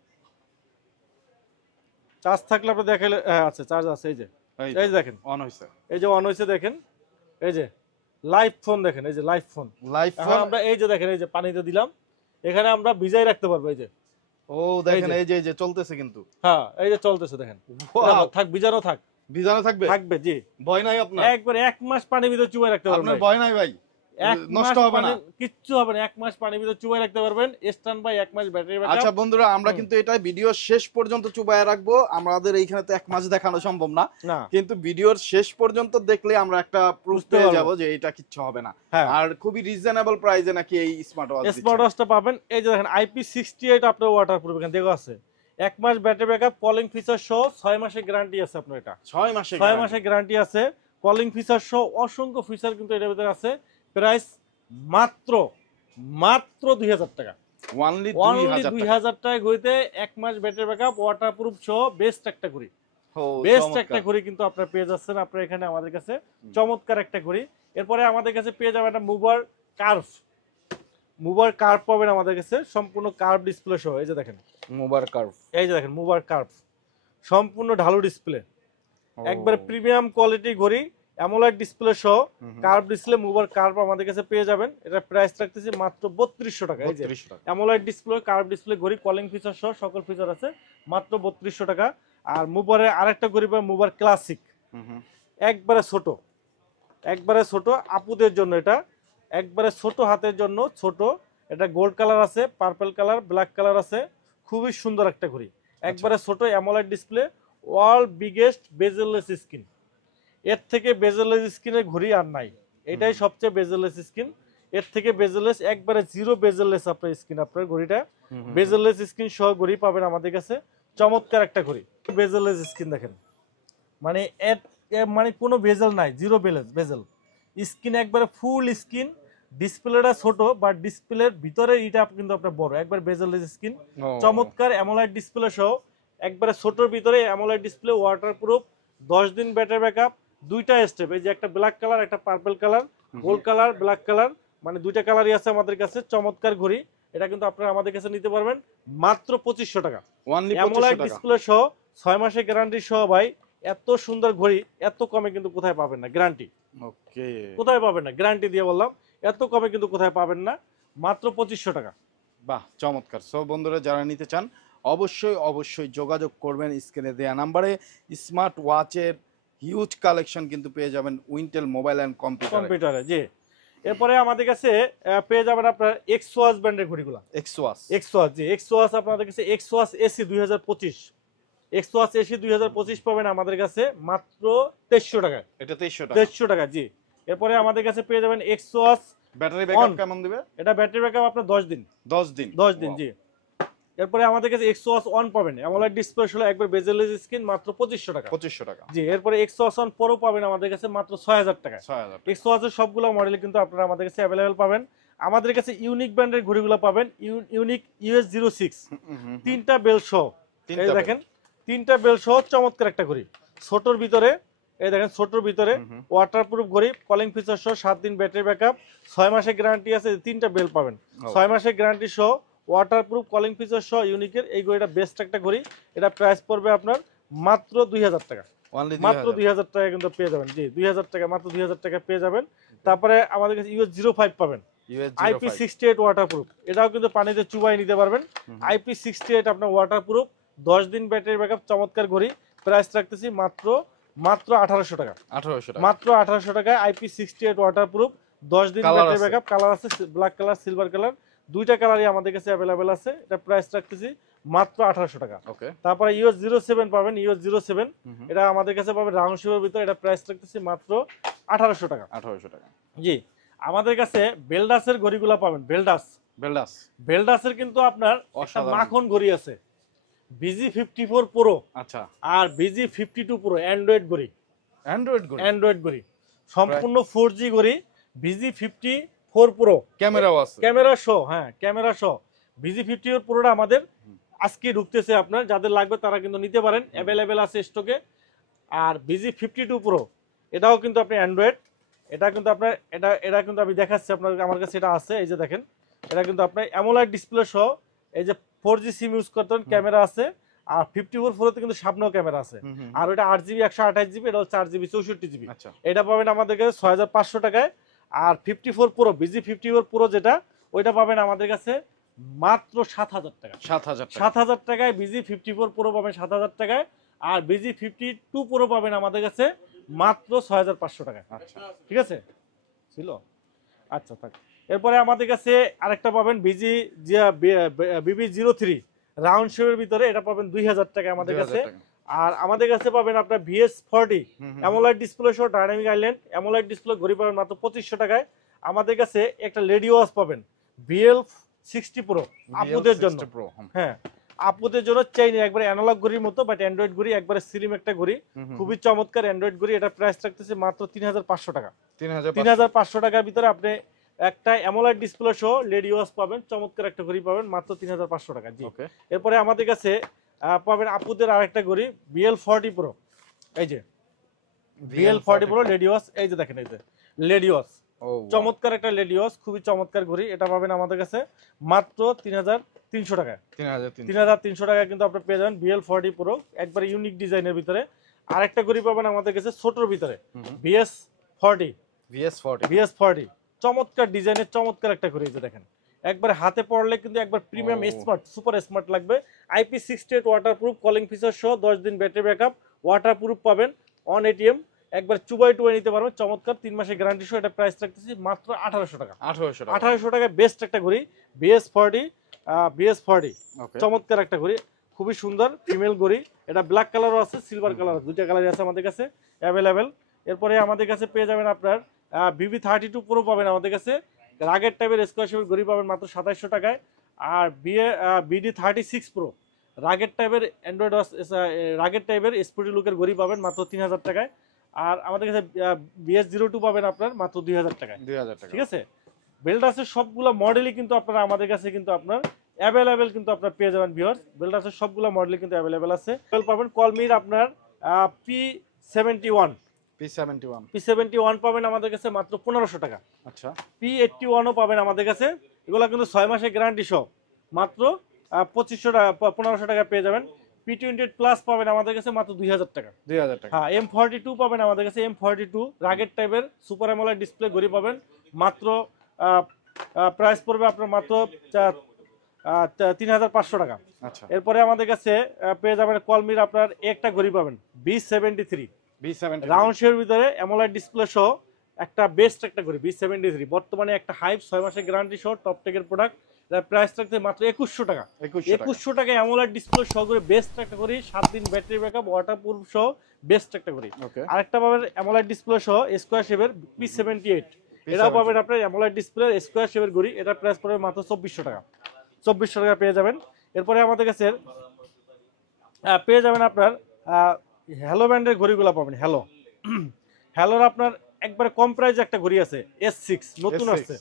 চার্জ থাকলে আপনি দেখাইলে, হ্যাঁ আছে চার্জ আছে, এই যে দেখেন অন হইছে, এই যে অন হইছে দেখেন, এই যে লাইভ ফোন দেখেন, এই যে লাইভ ফোন আমরা এই যে দেখেন, এই যে পানিতে দিলাম, এখানে আমরা ভিজাই রাখতে পারবো, এই যে ও দেখেন, এই যে চলতেছে কিন্তু, হ্যাঁ এই যে চলতেছে দেখেন, থাক ভিজানো থাকবে, জি, ভয় নাই আপনার, একবার 1 মাস পানির ভিতরে চুবাই রাখতে পারবেন, আপনার ভয় নাই ভাই, নষ্ট হবে না, কিচ্ছু হবে না। 1 মাস পানির ভিতরে চুবাই রাখতে পারবেন, স্ট্যান্ড বাই 1 মাস ব্যাটারি ব্যাকআপ। আচ্ছা বন্ধুরা, আমরা কিন্তু এটা ভিডিও শেষ পর্যন্ত চুবায় রাখবো। আমাদের এইখানে তো 1 মাস দেখানো সম্ভব না, কিন্তু ভিডিওর শেষ পর্যন্ত দেখলে আমরা একটা প্রুফ পেয়ে যাব যে এটা কিচ্ছু হবে না। আর খুবই রিজনেবল প্রাইসে নাকি এই স্মার্ট ওয়াচটা পাবেন। এই যে দেখেন IP68 আপনার ওয়াটারপ্রুফ এখানে দেখা আছে। 1 মাস ব্যাটারি ব্যাকআপ, কলিং ফিচার সহ 6 মাসের গ্যারান্টি আছে আপনার। এটা 6 মাসের গ্যারান্টি আছে, কলিং ফিচার সহ অসংখ্য ফিচার কিন্তু এটার ভিতরে আছে। প্রাইস মাত্র 2000 টাকা, অনলি 2000 টাকা ঘড়িতে 1 মাস ব্যাটারি ব্যাকআপ, ওয়াটারপ্রুফ সহ বেস্ট একটা ঘড়ি। বেস্ট একটা ঘড়ি কিন্তু আপনারা পেয়ে যাচ্ছেন আপনারা এখানে আমাদের কাছে। চমৎকার একটা ঘড়ি। এরপরে আমাদের কাছে পেয়ে যাবেন একটা মুভার কার্ভ পাবেন আমাদের কাছে, সম্পূর্ণ কার্ভ ডিসপ্লে সহ। এই যে দেখেন মুভার কার্ভ সম্পূর্ণ ঢালু ডিসপ্লে, একবার প্রিমিয়াম কোয়ালিটি ঘড়ি, অ্যামোলেড ডিসপ্লে সহ কার্ভ ডিসপ্লে মুভার কার্ভ আমাদের কাছে পেয়ে যাবেন। এটা প্রাইস রাখতেছি মাত্র 3200 টাকা। এই যে অ্যামোলেড ডিসপ্লে কার্ভ ডিসপ্লে ঘড়ি, কলিং ফিচার সহ সকল ফিচার আছে, মাত্র 3200 টাকা। আর মুভারের আরেকটা ঘড়ি পাবেন মুভার ক্লাসিক, একবারে ছোট আপুদের জন্য। এটা একবারে ছোট হাতের জন্য ছোট। এটা গোল্ড কালার আছে, পার্পল কালার, ব্ল্যাক কালার আছে, খুবই সুন্দর একটা ঘড়ি। একবারে ছোট, AMOLED display, world biggest bezel-less screen. এর থেকে বেজেললেস স্ক্রিনের ঘড়ি আর নাই, এটাই সবচেয়ে বেজেললেস স্ক্রিন। এর থেকে বেজেললেস, একবারে জিরো বেজেললেস আপনার স্ক্রিন। আপনার ঘড়িটা বেজেললেস স্ক্রিন সহ ঘড়ি পাবেন আমাদের কাছে। চমৎকার একটা ঘড়ি, বেজেললেস স্ক্রিন দেখেন, মানে মানে কোনো বেজেল নাই, জিরো বেজেল স্ক্রিন, একবারে ফুল স্ক্রিন। ডিসপ্লেটা ছোট, বাট ডিসপ্লের ভিতরে এটা কিন্তু আপনার বড়, একবার বেজেললেস স্ক্রিন। চমৎকার অ্যামোলেড ডিসপ্লে সহ, একবারে ছোটর ভিতরে অ্যামোলেড ডিসপ্লে, ওয়াটারপ্রুফ, 10 দিন ব্যাটারি ব্যাকআপ, দুইটা স্টেপ। এই যে একটা ব্ল্যাক কালার, একটা purple colour, gold colour, black colour, মানে দুইটা কালারই আছে আমাদের কাছে। চমৎকার ঘড়ি, এটা কিন্তু আপনারা আমাদের কাছে নিতে পারবেন মাত্র 2500 টাকা। অ্যামোলেড ডিসপ্লে সহ 6 মাসের গ্যারান্টি সহ। ভাই এত সুন্দর ঘড়ি এত কমে কিন্তু কোথায় পাবেন না, গ্যারান্টি। ওকে, কোথায় পাবেন না, গ্যারান্টি দিয়ে বললাম, এত কমে কিন্তু কোথায় পাবেন না, মাত্র 2500 টাকা। বাহ, চমৎকার। সো বন্ধুরা, যারা নিতে চান অবশ্যই যোগাযোগ করবেন স্ক্রিনে দেয়া নাম্বারে। স্মার্ট ওয়াচের হিউজ কালেকশন কিন্তু পেয়ে যাবেন উইন্টেল মোবাইল এন্ড কম্পিউটারে। জি, এরপরে আমাদের কাছে পেয়ে যাবেন আপনার এক্সওয়াচ ব্র্যান্ডের ঘড়িগুলো। এক্সওয়াচ জি, এক্সওয়াচ আপনাদের কাছে এক্সওয়াচ এসি 2025, এক্সওয়াচ এসি 2025 পাবেন আমাদের কাছে মাত্র 2300 টাকা। এটা 2300 টাকা জি। এরপরে আমাদের কাছে পেয়ে যাবেন এক্সওয়াচ ব্যাটারি ব্যাকআপ কেমন দিবে? এটা ব্যাটারি ব্যাকআপ আপনার 10 দিন জি। এরপরে আমাদের কাছে এক্সওয়াচ অন পাবেন, অ্যামোলেড ডিসপ্লে হলো, একবার বেজেললেস স্ক্রিন, মাত্র 2500 টাকা জি। এরপরে এক্সওয়াচ অন প্রো পাবেন আমাদের কাছে মাত্র 6000 টাকা। এক্সওয়াচের সবগুলো মডেল কিন্তু আপনারা আমাদের কাছে अवेलेबल পাবেন। আমাদের কাছে ইউনিক ব্র্যান্ডের ঘড়িগুলো পাবেন, ইউনিক US06, তিনটা বেল সহ। এই দেখেন তিনটা বেল সহ চমৎকার একটা ঘড়ি, ছোটর ভিতরে। এই দেখেন ছোটর ভিতরে ওয়াটারপ্রুফ ঘড়ি, কলিং ফিচার সহ, 7 দিন ব্যাটারি ব্যাকআপ, 6 মাসের গ্যারান্টি আছে। তিনটা বেল পাবেন, 6 মাসের গ্যারান্টি সহ, ওয়াটারপ্রুফ, কলিং ফিচার সহ ইউনিকের এই ঘড়িটা বেস্ট একটা ঘড়ি। এটা প্রাইস পড়বে আপনার মাত্র 2000 টাকা। মাত্র 2000 টাকা কিন্তু পেয়ে যাবেন জি, 2000 টাকা, মাত্র 2000 টাকা পেয়ে যাবেন। তারপরে আমাদের কাছে US05 পাবেন, IP68 ওয়াটারপ্রুফ। এটাও কিন্তু পানিতে চুবাই নিতে পারবেন। IP68 আপনার ওয়াটারপ্রুফ, 10 দিন ব্যাটারি ব্যাকআপ, চমৎকার ঘড়ি। প্রাইস রাখতেছি মাত্র 1800 টাকা। মাত্র 1800 টাকায় IP68 ওয়াটারপ্রুফ, 10 দিন ব্যাটারি ব্যাকআপ। কালার আছে ব্ল্যাক কালার, সিলভার কালার, দুইটা কালারই আমাদের কাছে अवेलेबल আছে। এটা প্রাইস রাখতেছি মাত্র 1800 টাকা। তারপরে US07 পাবেন, US07 এটা আমাদের কাছে পাবেন রাউন্ড শেপের ভিতর। এটা প্রাইস রাখতেছি মাত্র 1800 টাকা। জি। আমাদের কাছে বেলডাসের ঘড়িগুলো পাবেন, বেলডাসের কিন্তু আপনার একটা মাখন ঘড়ি আছে, BG54 প্রো, আচ্ছা, আর BG52 প্রো, অ্যান্ড্রয়েড ঘড়ি, সম্পূর্ণ 4G ঘড়ি, BG54 প্রো, ক্যামেরা সহ। হ্যাঁ, ক্যামেরা সহ BG54 প্রোটা আমাদের আজকে ঢুকতেছে। আপনার যাদের লাগবে তারা কিন্তু নিতে পারেন, अवेलेबल আছে স্টকে। আর BG52 প্রো এটাও কিন্তু আপনি অ্যান্ড্রয়েড, এটা কিন্তু আপনার এটা কিন্তু আমি দেখাচ্ছি আপনার, আমার কাছে এটা আছে। এই যে দেখেন, এটা কিন্তু আপনার অ্যামোলেড ডিসপ্লে সহ, এই যে 4G সিম ইউজ করতেন, ক্যামেরা আছে। আর 54 প্রোতে কিন্তু সামনেও ক্যামেরা আছে। আর ওটা 8GB 128GB, এটা হচ্ছে 8GB 64GB। এটা পাবেন আমাদের কাছে 6500 টাকায়। আর 54 প্রো, BG54 প্রো যেটা, ওইটা পাবেন আমাদের কাছে মাত্র 7000 টাকা। 7000 টাকায় BG54 প্রো পাবেন 7000 টাকায়। আর BG52 প্রো পাবেন আমাদের কাছে মাত্র 6500 টাকা। আচ্ছা, ঠিক আছে ছিল। আচ্ছা থাক। এরপরে আমাদের কাছে আরেকটা পাবেন BB03 রাউন্ড শেপের ভিতরে, এটা পাবেন 2000 টাকা আমাদের কাছে। আর আমাদের কাছে পাবেন আপনার VS40 অ্যামোলেড ডিসপ্লে সহ ডাইনামিক আইল্যান্ড অ্যামোলেড ডিসপ্লে ঘড়ি পাবেন মাত্র 2500 টাকায়। আমাদের কাছে একটা লেডি ওয়াচ পাবেন BL60 প্রো আপুদের জন্য। হ্যাঁ, আপুদের জন্য চাইনি একবারে অ্যানালগ ঘড়ির মতো, বাট অ্যান্ড্রয়েড ঘড়ি, একবারে স্লিম একটা ঘড়ি, খুবই চমৎকার অ্যান্ড্রয়েড ঘড়ি। এটা প্রাইস রাখতেছে মাত্র 3500 টাকা। 3500 টাকার ভিতরে আপনি একটা অ্যামোলেড ডিসপ্লে সহ লেডি ওয়াচ পাবেন, চমৎকার একটা ঘড়ি পাবেন মাত্র 3500 টাকা। জি, এরপরে আমাদের কাছে পাবেন আপুদের আরেকটা ঘড়ি BL40 প্রো। এই যে BL40 প্রো লেডি ওয়াচ, এই যে দেখেন, এই যে লেডি ওয়াচ, চমৎকার একটা লেডি ওয়াচ, খুবই চমৎকার ঘড়ি। এটা পাবেন আমাদের কাছে মাত্র 3300 টাকায়। 3300 টাকায় কিন্তু আপনি পেয়ে যাবেন BL40 প্রো, একবারে ইউনিক ডিজাইনের ভিতরে। আরেকটা ঘড়ি পাবেন আমাদের কাছে ছোটর ভিতরে VS40 চমৎকার ডিজাইনের চমৎকার একটা ঘড়ি। যে দেখেন, একবার হাতে পড়লে কিন্তু একবার প্রিমিয়াম স্মার্ট সুপার স্মার্ট লাগবে। IP68 ওয়াটারপ্রুফ, কলিং ফিচার সহ 10 দিন ব্যাটারি ব্যাকআপ, ওয়াটারপ্রুফ পাবেন, অন ATM, একবার চুবাই নিতে পারবেন, চমৎকার 3 মাসের গ্যারান্টি সহ। এটা প্রাইস রাখতেছি মাত্র 1800 টাকা। 1800 টাকায় বেস্ট একটা ঘড়ি BS40 চমৎকার একটা ঘড়ি, খুবই সুন্দর ফিমেল ঘড়ি। এটা ব্ল্যাক কালারও আছে, সিলভার কালার, দুইটা কালারই আছে আমাদের কাছে অ্যাভেলেবেল। এরপরে আমাদের কাছে পেয়ে যাবেন আপনার BB32 প্রো পাবেন আমাদের কাছে, রাগের টাইপের স্কোয়ার শেপের ঘড়ি পাবেন মাত্র 2700 টাকায়। আর BD36 প্রো রাগের টাইপের অ্যান্ড্রয়েড রাগের টাইপের স্পোর্টি লুকের ঘড়ি পাবেন মাত্র 3000 টাকায়। আর আমাদের কাছে BS02 পাবেন আপনার মাত্র 2000 টাকায়। ঠিক আছে, বেল্টাসের সবগুলো মডেলই কিন্তু আপনারা আমাদের কাছে কিন্তু আপনার অ্যাভেলেবেল কিন্তু আপনার পেয়ে যাবেন ভিউয়ার্স। বেল্টাসের সবগুলো মডেলই কিন্তু অ্যাভেলেবেল আছে। পাবেন কলমির আপনার P71 পাবেন আমাদের কাছে মাত্র 1500 টাকা। আচ্ছা, P81 ও পাবেন আমাদের কাসে, এগুলো কিন্তু 6 মাসের গ্যারান্টি সহ মাত্র 2500 টাকা 1500 টাকা পেয়ে যাবেন। P28 প্লাস পাবেন আমাদের কাছে মাত্র 2000 টাকা। হ্যাঁ, M42 পাবেন আমাদের কাছে, M42 রাগের টাইপের সুপার অ্যামোলেড ডিসপ্লে ঘড়ি পাবেন মাত্র প্রাইস পড়বে আপনার মাত্র 3500 টাকা। আচ্ছা, এরপরে আমাদের কাছে পেয়ে যাবেন কলমির আপনার একটা ঘড়ি পাবেন B73 রাউন্ড শেপের ভিতরে অ্যামোলেড ডিসপ্লে সহ একটা বেস্ট একটা ঘড়ি B73, বর্তমানে একটা হাইপ 6 মাসের গ্যারান্টি সহ টপ টেকের প্রোডাক্ট। প্রাইস থাকতে মাত্র 2100 টাকা। 2100 টাকা অ্যামোলেড ডিসপ্লে সহ করে বেস্ট একটা ঘড়ি, 7 দিন ব্যাটারি ব্যাকআপ, ওয়াটারপ্রুফ সহ বেস্ট একটা ঘড়ি। আরেকটা পাবেন অ্যামোলেড ডিসপ্লে সহ স্কোয়ার শেপের P78, এটাও পাবেন আপনার অ্যামোলেড ডিসপ্লে স্কোয়ার শেপের ঘড়ি। এটা প্রাইস পড়বে মাত্র 2400 টাকা। 2400 টাকা পেয়ে যাবেন। এরপরে আমাদের কাছে পেয়ে যাবেন আপনার হ্যালো ব্র্যান্ডের ঘড়িগুলো পাবেন। হ্যালোর আপনার একবারে কম প্রাইসে একটা ঘড়ি আছে S6 নতুন আসছে।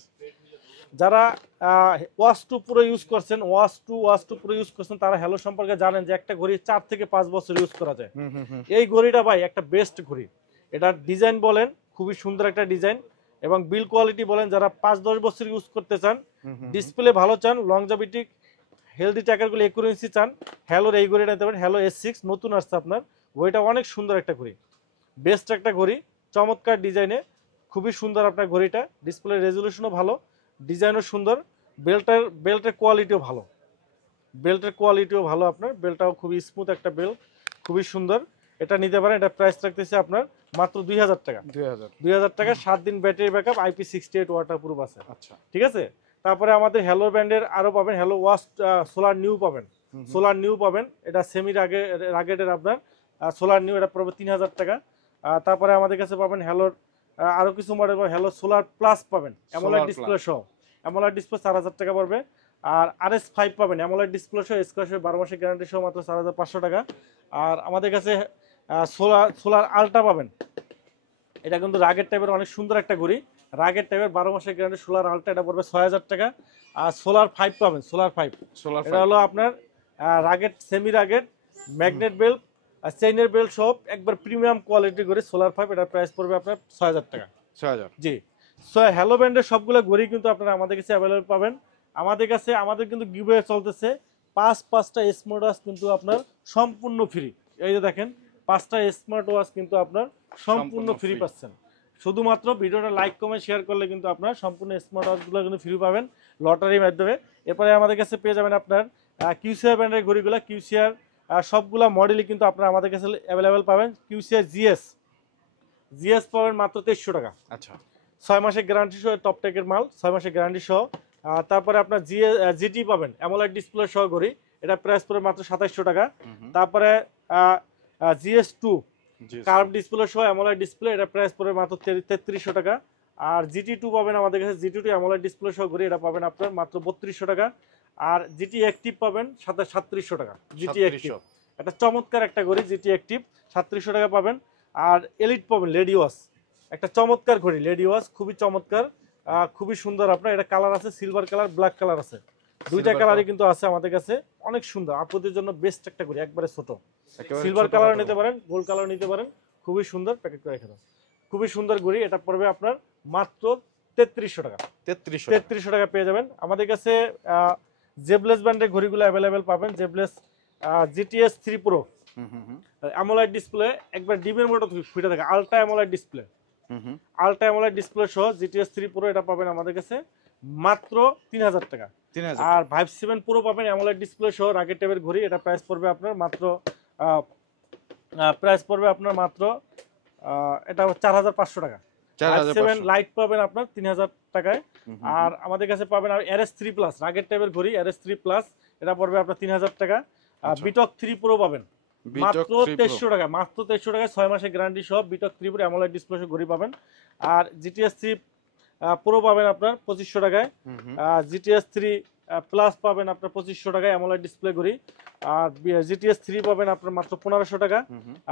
যারা ওয়াচ 2 পুরো ইউজ করছেন, ওয়াচ 2 পুরো ইউজ করছেন, তারা হ্যালো সম্পর্কে জানেন যে একটা ঘড়ি 4 থেকে 5 বছর ইউজ করা যায়। এই ঘড়িটা ভাই একটা বেস্ট ঘড়ি। এটার ডিজাইন বলেন খুবই সুন্দর একটা ডিজাইন, এবং বিল কোয়ালিটি বলেন যারা 5-10 বছর ইউজ করতে চান, ডিসপ্লে ভালো চান, লংজাভিটি হেলদি ট্র্যাকারগুলো একুরেন্সি চান, হ্যালোর এই ঘড়িটা দেবেন। হ্যালো S6 নতুন আসছে আপনার, ঘড়িটা অনেক সুন্দর একটা ঘড়ি, বেস্ট একটা ঘড়ি, চমৎকার ডিজাইনে, খুবই সুন্দর আপনার ঘড়িটা। ডিসপ্লে রেজলিউশনও ভালো, ডিজাইনও সুন্দর, বেল্টের কোয়ালিটিও ভালো, আপনার বেল্টটাও খুবই স্মুথ একটা বেল্ট, খুবই সুন্দর। এটা নিতে পারেন। এটা প্রাইস রাখতেছে আপনার মাত্র 2000 টাকা। 2000 টাকা, 7 দিন ব্যাটারি ব্যাকআপ, IP68 ওয়াটারপ্রুফ আছে। আচ্ছা, ঠিক আছে। তারপরে আমাদের হ্যালো ব্র্যান্ডের আরো পাবেন, হ্যালো ওয়াচ সোলার নিউ পাবেন, এটা সেমি রাগেটের আপনার সোলার নিউ, এটা পড়বে 3000 টাকা। তারপরে আমাদের কাছে পাবেন হ্যালোর আরো কিছু মডেল, হ্যালো সোলার প্লাস পাবেন অ্যামোলেড ডিসপ্লে সহ, অ্যামোলেড ডিসপ্লে 4000 টাকা পড়বে। আর RS5 পাবেন অ্যামোলেড ডিসপ্লে সহ স্কোয়ার 12 মাসের গ্যারান্টি সহ মাত্র 4500 টাকা। আর আমাদের কাছে সোলার আলট্রা পাবেন, এটা কিন্তু রাগের টাইপের অনেক সুন্দর একটা ঘড়ি, রাগের টাইপের 12 মাসের গ্যারান্টি সোলার আলট্রা, এটা পড়বে 6000 টাকা। আর সোলার 5 পাবেন, এটা হলো আপনার rugged semi rugged magnet belt আর চেইনের বেল্ট সব একবার প্রিমিয়াম কোয়ালিটি ঘড়ি সোলার 5, এটা প্রাইস পড়বে আপনার 6000 টাকা। 6000, জি। সো হ্যালো ব্র্যান্ডের সবগুলো ঘড়ি কিন্তু আপনারা আমাদের কাছে অ্যাভেলেবল পাবেন। আমাদের কিন্তু গিভওয়ে চলতেছে, 5টা স্মার্ট ওয়াচ কিন্তু আপনার সম্পূর্ণ ফ্রি। এই যে দেখেন 5টা স্মার্ট ওয়াচ কিন্তু আপনার সম্পূর্ণ ফ্রি পাচ্ছেন। শুধুমাত্র ভিডিওটা লাইক কমেন্ট শেয়ার করলে কিন্তু আপনার সম্পূর্ণ স্মার্ট ওয়াচগুলো কিন্তু ফ্রি পাবেন লটারির মাধ্যমে। এরপরে আমাদের কাছে পেয়ে যাবেন আপনার কিউসিআর ব্র্যান্ডের ঘড়িগুলো, কিউসিআর সবগুলা মডেলই কিন্তু আপনারা আমাদের কাছে অ্যাভেলেবেল পাবেন। কিউসিআর জিএস পাবেন মাত্র 2300 টাকা। আচ্ছা, 6 মাসের গ্যারান্টি সহ, টপ টেকের মাল, 6 মাসের গ্যারান্টি সহ। তারপরে আপনার জিটি পাবেন অ্যামোলেড ডিসপ্লে সহ ঘড়ি, এটা প্রাইস পড়বে মাত্র 2700 টাকা। তারপরে GS2 কার্ভ ডিসপ্লে সহ অ্যামোলেড ডিসপ্লে, এটা প্রাইস পড়বে মাত্র 3300 টাকা। আর GT2 পাবেন আমাদের কাছে, GT2 অ্যামোলেড ডিসপ্লে সহ ঘড়ি, এটা পাবেন আপনার মাত্র 3200 টাকা। আর GT অ্যাক্টিভ পাবেন 3700 টাকা। GT অ্যাক্টিভ একটা চমৎকার একটা ঘড়ি, GT অ্যাক্টিভ 3700 টাকা পাবেন। আর এলিট পাবেন লেডি ওয়াচ, একটা চমৎকার ঘড়ি লেডি ওয়াচ, খুবই চমৎকার, খুবই সুন্দর। আপনার এটা কালার আছে সিলভার কালার, ব্ল্যাক কালার আছে, দুইটা কালারই কিন্তু আছে আমাদের কাছে, অনেক সুন্দর, আপুদের জন্য বেস্ট একটা ঘড়ি, একবারে ছোট। সিলভার কালার নিতে পারেন, গোল্ড কালার নিতে পারেন, খুবই সুন্দর, প্যাকেট করে রেখে দাও, খুবই সুন্দর ঘড়ি। এটা পড়বে আপনার মাত্র 3300 টাকা। 3300 টাকা পেয়ে যাবেন আমাদের কাছে। জেবলেস ব্র্যান্ডের ঘড়িগুলো অ্যাভেলেবেল পাবেন। Zeblaze GTS 3 Pro AMOLED display, একবার ডিমের মতো ফিটে থাকে, ultra AMOLED display, ultra AMOLED display সহ GTS 3 Pro, এটা পাবেন আমাদের কাছে মাত্র 3000 টাকা। আর Vive 7 Pro পাবেন অ্যামোলেড ডিসপ্লে সহ, রাগের টাইপের ঘড়ি, এটা প্রাইস পড়বে আপনার মাত্র এটা 4500 টাকা। 7 লাইট পাবেন আপনার 3000 টাকায়। আর আমাদের কাছে পাবেন আর RS3 প্লাস, রাগের টাইপের ঘড়ি RS3 প্লাস, এটা পড়বে আপনার 3000 টাকা। আর বিটক 3 Pro পাবেন মাত্র 2300 টাকা, মাত্র 2300 টাকায় 6 মাসের গ্যারান্টি সহ বিটক 3 Pro অ্যামোলেড ডিসপ্লে সহ ঘড়ি পাবেন। আর GTS 3 Pro পাবেন আপনার 2500 টাকায়। GTS 3 প্লাস পাবেন আপনার 2500 টাকায় অ্যামোলেড ডিসপ্লে ঘড়ি। আর GTS 3 পাবেন আপনার মাত্র 1500 টাকা।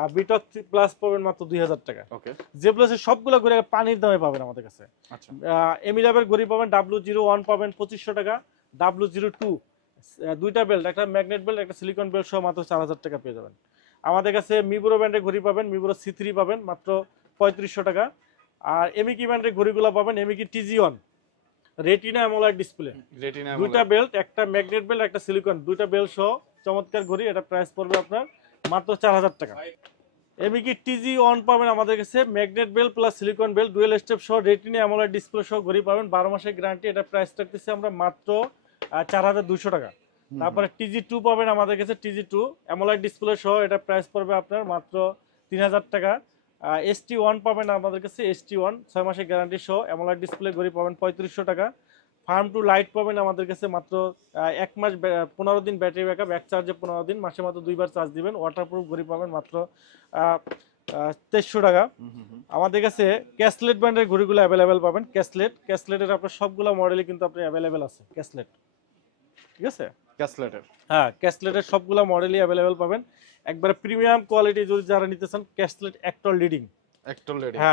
আর বিটক প্লাস পাবেন মাত্র 2000 টাকা। জেবলেসের সবগুলো ঘড়ি পানির দামে পাবেন আমাদের কাছে। এমিরাবের ঘড়ি পাবেন W01 পাবেন 2500 টাকা, W02 দুইটা বেল্ট, একটা ম্যাগনেট বেল্ট, একটা সিলিকন বেল্ট সহ মাত্র 4000 টাকা পেয়ে যাবেন। আমাদের কাছে মিবুরো ব্র্যান্ডের ঘড়ি পাবেন, মিবুরো C3 পাবেন মাত্র 3500 টাকা। আর এমিকি ব্র্যান্ডের ঘড়িগুলো পাবেন এমিকি TG1 রেটিনা অ্যামোলেড ডিসপ্লে, দুইটা বেল্ট, একটা ম্যাগনেট বেল্ট, একটা সিলিকন, দুইটা বেল্ট সহ চমৎকার ঘড়ি, এটা প্রাইস পড়বে আপনার মাত্র 4000 টাকা। এমিকি TG1 পাবেন আমাদের কাছে magnet belt plus silicone belt, dual step সহ রেটিনা অ্যামোলেড ডিসপ্লে সহ ঘড়ি পাবেন, 12 মাসের গ্যারান্টি, এটা প্রাইস রাখতেছি আমরা মাত্র 4200 টাকা। তারপরে TG2 পাবেন আমাদের কাছে, TG2 অ্যামোলেড ডিসপ্লে সহ, এটা প্রাইস পড়বে আপনার মাত্র 3000 টাকা। ST1 পাবেন আমাদের কাছে, ST1 6 মাসের গ্যারান্টি সহ অ্যামোলেড ডিসপ্লে ঘড়ি পাবেন 3500 টাকা। ফার্ম টু লাইট পাবেন আমাদের কাছে মাত্র 1 মাস 15 দিন ব্যাটারি ব্যাকআপ, এক চার্জে 15 দিন, মাসে মাত্র 2 বার চার্জ দিবেন, ওয়াটারপ্রুফ ঘড়ি পাবেন মাত্র 2300 টাকা। আমাদের কাছে ক্যাসলেট ব্র্যান্ডের ঘড়িগুলো অ্যাভেলেবেল পাবেন। ক্যাসলেটের আপনার সবগুলো মডেলই কিন্তু আপনার অ্যাভেলেবেল আছে। ক্যাসলেট, ঠিক আছে, ক্যাসলেটের সবগুলো মডেলই অ্যাভেলেবেল পাবেন। একবারে প্রিমিয়াম কোয়ালিটি যদি যারা নিতে চান, ক্যাসলেট অ্যাক্টর লিডিং,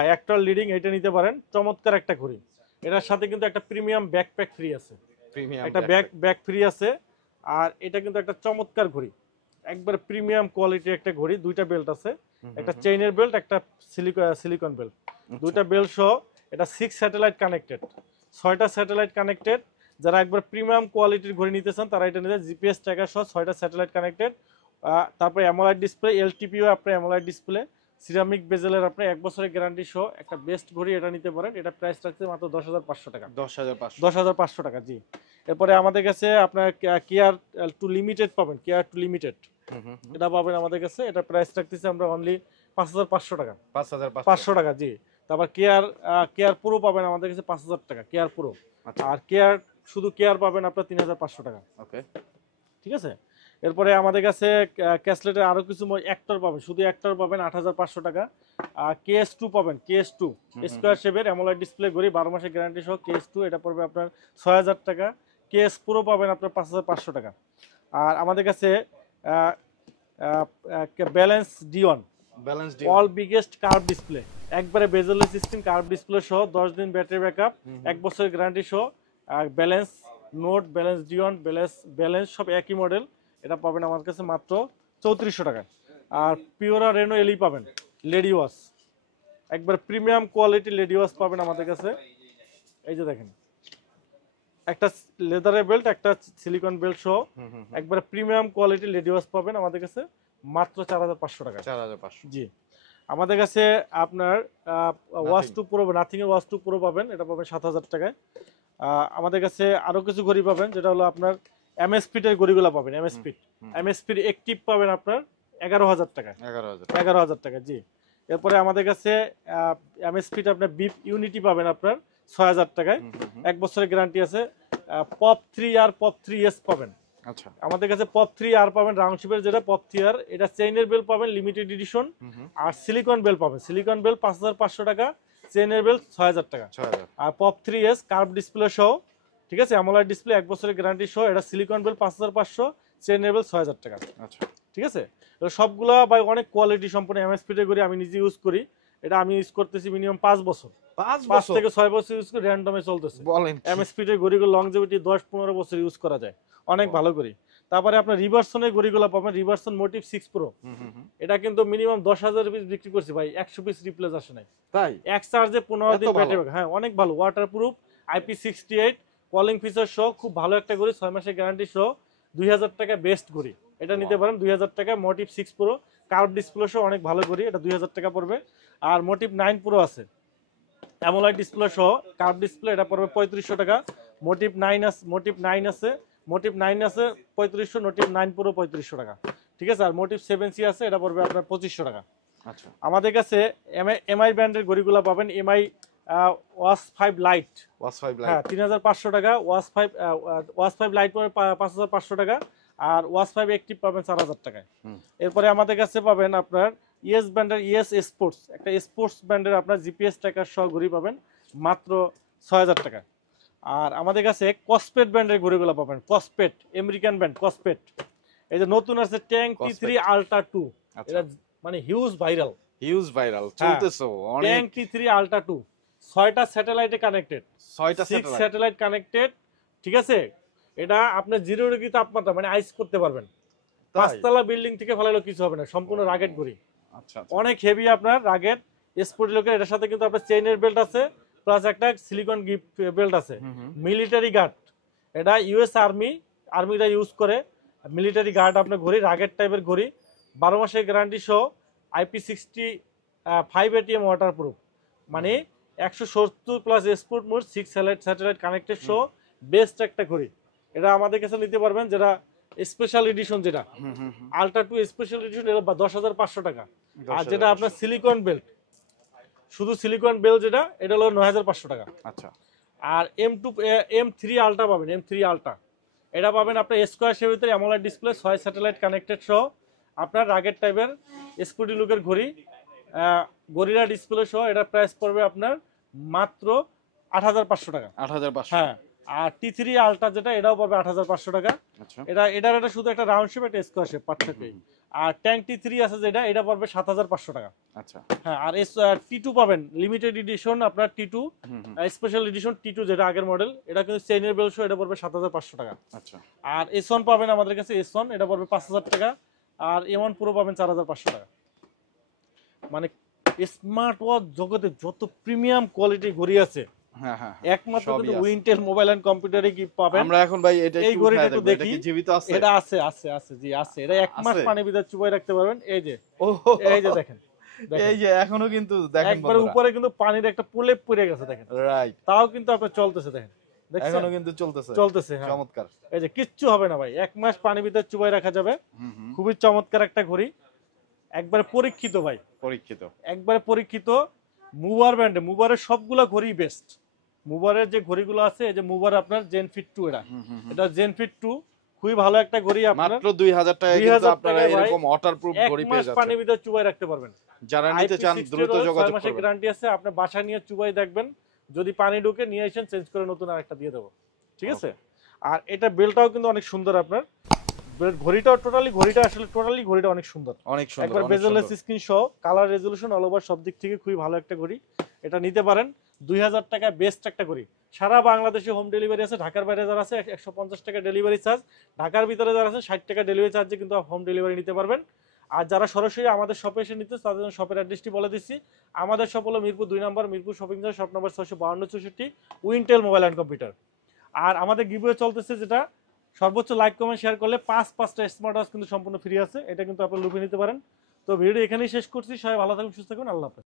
অ্যাক্টর লিডিং এটা নিতে পারেন, চমৎকার একটা ঘড়ি। এটার সাথে কিন্তু একটা প্রিমিয়াম ব্যাকপ্যাক ফ্রি আছে, একটা ব্যাক ফ্রি আছে। আর এটা কিন্তু একটা চমৎকার ঘড়ি, একবার প্রিমিয়াম কোয়ালিটির একটা ঘড়ি, দুইটা বেল্ট আছে, একটা চেইনের বেল্ট, একটা সিলিকন বেল্ট, দুইটা বেল্ট সহ। এটা 6 স্যাটেলাইট কানেক্টেড, 6টা স্যাটেলাইট কানেক্টেড। যারা একবার প্রিমিয়াম কোয়ালিটির ঘড়ি নিতে চান তারা এটা নিতে, জিপিএস ট্র্যাকার সহ 6টা স্যাটেলাইট কানেক্টেড। তারপরে অ্যামোলেড ডিসপ্লে, LTPO আপনার অ্যামোলেড ডিসপ্লে, সিরামিক বেজেলের আপনার 1 বছরের গ্যারান্টি সহ একটা বেস্ট ঘড়ি, এটা নিতে পারেন। এটা প্রাইস রাখছে মাত্র 10500 টাকা। 10500 টাকা, জি। এরপরে আমাদের কাছে আপনার কেয়ার টু লিমিটেড পাবেন, কেয়ার টু লিমিটেড, এটা পাবেন আমাদের কাছে, এটা প্রাইস রাখতেছি আমরা অনলি 5500 টাকা। 500 টাকা, জি। তারপর কেয়ার পুরো পাবেন আমাদের কাছে 5000 টাকা, কেয়ার পুরো। আর কেয়ার শুধু কেয়ার পাবেন আপনার 3500 টাকা। ওকে, ঠিক আছে। এরপরে আমাদের কাছে ক্যাসলেটের আরো কিছু অ্যাক্টর পাবেন, শুধু অ্যাক্টর পাবেন 8500 টাকা। আর KS2 পাবেন, KS2 স্কয়ার শেপের অ্যামোলেড ডিসপ্লে ঘড়ি, 12 মাসের গ্যারান্টি সহ KS2, এটা পড়বে আপনার 6000 টাকা। KS পুরো পাবেন আপনার 5500 টাকা। আর আমাদের কাছে balance D1 all biggest curve display, একবারে বেজেলের সিস্টেম কার্ভ ডিসপ্লে সহ, 10 দিন ব্যাটারি ব্যাকআপ, 1 বছরের গ্যারান্টি সহ। আর balance note, balance D1, balance সব একই মডেল, এটা পাবেন আমার কাছে মাত্র 3400 টাকা। আর পিওরা রেনো এলি পাবেন, লেডি ওয়াশ, একবার প্রিমিয়াম কোয়ালিটি লেডি ওয়াশ পাবেন আমাদের কাছে। এই যে দেখেন, একটা লেদারের বেল্ট, একটা সিলিকন বেল্ট সহ একবার প্রিমিয়াম কোয়ালিটি লেডি ওয়াশ পাবেন আমাদের কাছে মাত্র 4500 টাকা। 4500, জি। আমাদের কাছে আপনার ওয়াশ টু প্রো, নাথিং এর ওয়াশ টু প্রো পাবেন, এটা পাবেন 7000 টাকায়। আমাদের কাছে আরো কিছু ঘড়ি পাবেন, যেটা হলো আপনার এমএসপিট এর ঘড়িগুলো পাবেন। এমএসপিট অ্যাক্টিভ পাবেন আপনার 11000 টাকা, 11000 টাকা, জি। এরপরে আমাদের কাছে এমএসপিটা আপনার বিপ ইউনিটি পাবেন আপনার 6000 টাকায়, 1 বছরের গ্যারান্টি আছে। পপ 3R পপ 3S পাবেন। আচ্ছা, আমাদের কাছে পপ 3R পাবেন, রাউন্ড শেপের যেটা পপ 3R, এটা চেইনের বেল পাবেন লিমিটেড এডিশন। আর সিলিকন বেল পাবেন, সিলিকন বেল 5500 টাকা, চেইনের বেল 6000 টাকা। আর পপ 3S কার্ভ ডিসপ্লে সহ, ঠিক আছে, অ্যামোলেড ডিসপ্লে 1 বছরের গ্যারান্টি সহ, এটা সিলিকন বেল 5500, চেইনের বেল 6000 টাকা। আচ্ছা, ঠিক আছে, সবগুলা ভাই অনেক কোয়ালিটি সম্পন্ন এমএসপি করি, আমি নিজে ইউজ করি। এটা আমি ইউজ করতেছি মিনিমাম 5 বছর, 5 থেকে 6 বছর ইউজ করে র্যান্ডমে চলতেছে। এমএসপি এর ঘড়িগুলো লংজিভিটি 10-15 বছর ইউজ করা যায়, অনেক ভালো করি। তারপরে আপনার রিভার্সনের ঘড়িগুলো পাবেন, রিভার্সন মোটিভ 6 প্রো, এটা কিন্তু মিনিমাম 10,000 পিস বিক্রি করছি ভাই, 100 পিস রিপ্লেস আসে নাই, তাই এক চার্জে 15 দিন ব্যাটারি ব্যাকআপ। হ্যাঁ, অনেক ভালো, ওয়াটারপ্রুফ, IP68 কলিং ফিচার সহ, খুব ভালো একটা ঘড়ি, 6 মাসের গ্যারান্টি সহ, 2000 টাকা বেস্ট ঘড়ি, এটা নিতে পারেন 2000 টাকা। মোটিভ 6 প্রো কার্ভ ডিসপ্লে সহ অনেক ভালো ঘড়ি, এটা 2000 টাকা পড়বে। আর মোটিভ 9 প্রো আছে অ্যামোলেড ডিসপ্লে সহ, কার্ভ ডিসপ্লে, এটা পড়বে 3500 টাকা। মোটিভ 9 আছে, মোটিভ 9 আছে, মোটিভ 9 আছে 3500, মোটিভ 9 প্রো 3500 টাকা। ঠিক আছে, আর মোটিভ 7C আছে, এটা পড়বে আপনার 2500 টাকা। আচ্ছা, আমাদের কাছে এমআই ব্র্যান্ডের ঘড়িগুলো পাবেন, এমআই ওয়াচ 5 লাইট, হ্যাঁ 3500 টাকা, ওয়াচ 5 লাইট পড়বে 5500 টাকা, আর ওয়াচ 5 অ্যাক্টিভ পাবেন 4000 টাকায়। এরপরে আমাদের কাছে পাবেন আপনার ইএস ব্র্যান্ডের ইএস স্পোর্টস, একটা স্পোর্টস ব্র্যান্ডের আপনার জিপিএস ট্র্যাকার সহ ঘড়ি পাবেন মাত্র 6000 টাকা। আর আমাদের কাছে কসপেট ব্র্যান্ডের ঘড়িগুলো পাবেন, কসপেট আমেরিকান ব্র্যান্ড কসপেট। এই যে নতুন আছে ট্যাঙ্ক T3 আলট্রা 2, এটা মানে হিউজ ভাইরাল চলতেছে অনেক। ট্যাঙ্ক T3 আলট্রা 2 6টা স্যাটেলাইটে কানেক্টেড, 6 স্যাটেলাইট কানেক্টেড, ঠিক আছে। এটা আপনি 0 ডিগ্রি তাপমাত্রা মানে আইস করতে পারবেন, 5 তলা বিল্ডিং থেকে ফেলাইলো কিছু হবে না, সম্পূর্ণ রাগেট ঘড়ি। আচ্ছা, অনেক হেভি আপনার রাগেট স্পোর্টি লুকের। এটার সাথে কিন্তু আপনার চেইনের বেল্ট আছে, প্লাস একটা সিলিকন গিফট বেল্ট আছে। মিলিটারি গার্ড, এটা ইউএস আর্মিরা ইউজ করে, মিলিটারি গার্ড আপনার ঘড়ি, রাগেট টাইপের ঘড়ি, 12 মাসের গ্যারান্টি সহ, IP65 ATM ওয়াটারপ্রুফ, মানে 170 plus sport mode, 6 satellite connected সহ বেস্ট একটা ঘড়ি। এটা আমাদের কাছে নিতে পারবেন, যেটা স্পেশাল এডিশন, যেটা আলট্রা 2 স্পেশাল এডিশন, এটা 10,500 টাকা। আর যেটা আপনার সিলিকন বেল্ট, শুধু সিলিকন বেল্ট যেটা, এটা হলো 9,500 টাকা। আচ্ছা, আর M3 আলট্রা পাবেন, M3 আলট্রা, এটা পাবেন আপনার স্কোয়ার শেপের ভিতরে অ্যামোলেড ডিসপ্লে, 6 স্যাটেলাইট কানেক্টেড সহ, আপনার রাগেট টাইপের স্পোর্টি লুকের ঘড়ি, গরিলা ডিসপ্লে সহ। এটা প্রাইস পড়বে আপনার মাত্র 8,500 টাকা। 8,500, হ্যাঁ। আর T3 আলট্রা যেটা, এটাও পড়বে 8,500 টাকা। এটা শুধু একটা রাউন্ড শেপ, একটা স্কোয়ার শেপ, পার্থক্যই। আর ট্যাঙ্ক T3 আছে যেটা, এটা পড়বে 7,500 টাকা। আচ্ছা, হ্যাঁ। আর T2 পাবেন লিমিটেড এডিশন, আপনার T2 স্পেশাল এডিশন T2 যেটা আগের মডেল, এটা কিন্তু চেইনের বেল সহ, এটা পড়বে 7,500 টাকা। আচ্ছা, আর S1 পাবেন আমাদের কাছে, S1 এটা পড়বে 5,000 টাকা। আর M1 Pro পাবেন 4,500 টাকা। মানে স্মার্ট ওয়াচ জগতে যত প্রিমিয়াম কোয়ালিটি ঘড়ি আছে, একমাত্র কিন্তু উইন্টেল মোবাইল এন্ড কম্পিউটারে কি পাবেন। আমরা এখন ভাই এই ঘড়িটা একটু দেখি, জীবিত আছে? এটা আছে, জি আছে। এটা 1 মাস পানির ভিতরে চুবাই রাখতে পারবেন। এই যে দেখেন, এই যে এখনো কিন্তু দেখেন একবার উপরে কিন্তু পানির একটা প্রলেপ পড়ে গেছে, দেখেন, রাইট। তাও কিন্তু আপনার চলতেছে, দেখেন, এখনো কিন্তু চলতেছে। হ্যাঁ, চমৎকার। এই যে কিচ্ছু হবে না ভাই, 1 মাস পানির ভিতরে চুবাই রাখা যাবে। খুবই চমৎকার একটা ঘড়ি, একবারে পরীক্ষিত ভাই, একবারে পরীক্ষিত। মুভার ব্র্যান্ডে, মুভারের সবগুলা ঘড়ি বেস্ট। মুভারের যে ঘড়িগুলো আছে, এই যে মুভার আপনার জেনফিট 2, এটা জেনফিট 2, খুবই ভালো একটা ঘড়ি। আপনার মাত্র 2,000 টাকা কিন্তু আপনারা এরকম ওয়াটারপ্রুফ ঘড়ি পেয়ে যাচ্ছেন। পানির ভিতরে চুবাই রাখতে পারবেন। যারা নিতে চান দ্রুত যোগাযোগ করুন। 6 মাসের গ্যারান্টি আছে, আপনি বাসায় নিয়ে চুবাই দেখবেন, যদি পানি ঢুকে নিয়ে আসেন, চেঞ্জ করে নতুন আরেকটা দিয়ে দেব, ঠিক আছে। আর এটা বেলটাও কিন্তু অনেক সুন্দর আপনার, ঘড়িটা অনেক সুন্দর, একবার বেজেলেস স্ক্রিন সহ, কালার রেজোলিউশন অল ওভার সব দিক থেকে খুবই ভালো একটা ঘড়ি। এটা নিতে পারেন 2,000 টাকা, বেস্ট একটা ঘড়ি। সারা বাংলাদেশে হোম ডেলিভারি আছে। ঢাকার বাইরে যারা আছে 150 টাকা ডেলিভারি চার্জ, ঢাকার ভিতরে যারা আছে 60 টাকা ডেলিভারি চার্জে কিন্তু হোম ডেলিভারি নিতে পারবেন। আর যারা সরাসরি আমাদের শপে এসে নিতে, তাদের জন্য শপের অ্যাড্রেসটি বলে দিচ্ছি। আমাদের শপ হলো Mirpur 2 number, Mirpur shopping centre, shop number 652-64, Wintel mobile and computer. আর আমাদের গিভওয়ে চলতেছে, যেটা সর্বোচ্চ লাইক কমেন্ট শেয়ার করলে 5টা স্মার্ট ওয়াচ কিন্তু সম্পূর্ণ ফ্রি আছে। এটা কিন্তু আপনারা লুফে নিতে পারেন। তো ভিডিও এখানেই শেষ করছি। সবাই ভালো থাকুন, সুস্থ থাকুন, আল্লাহ হাফেজ।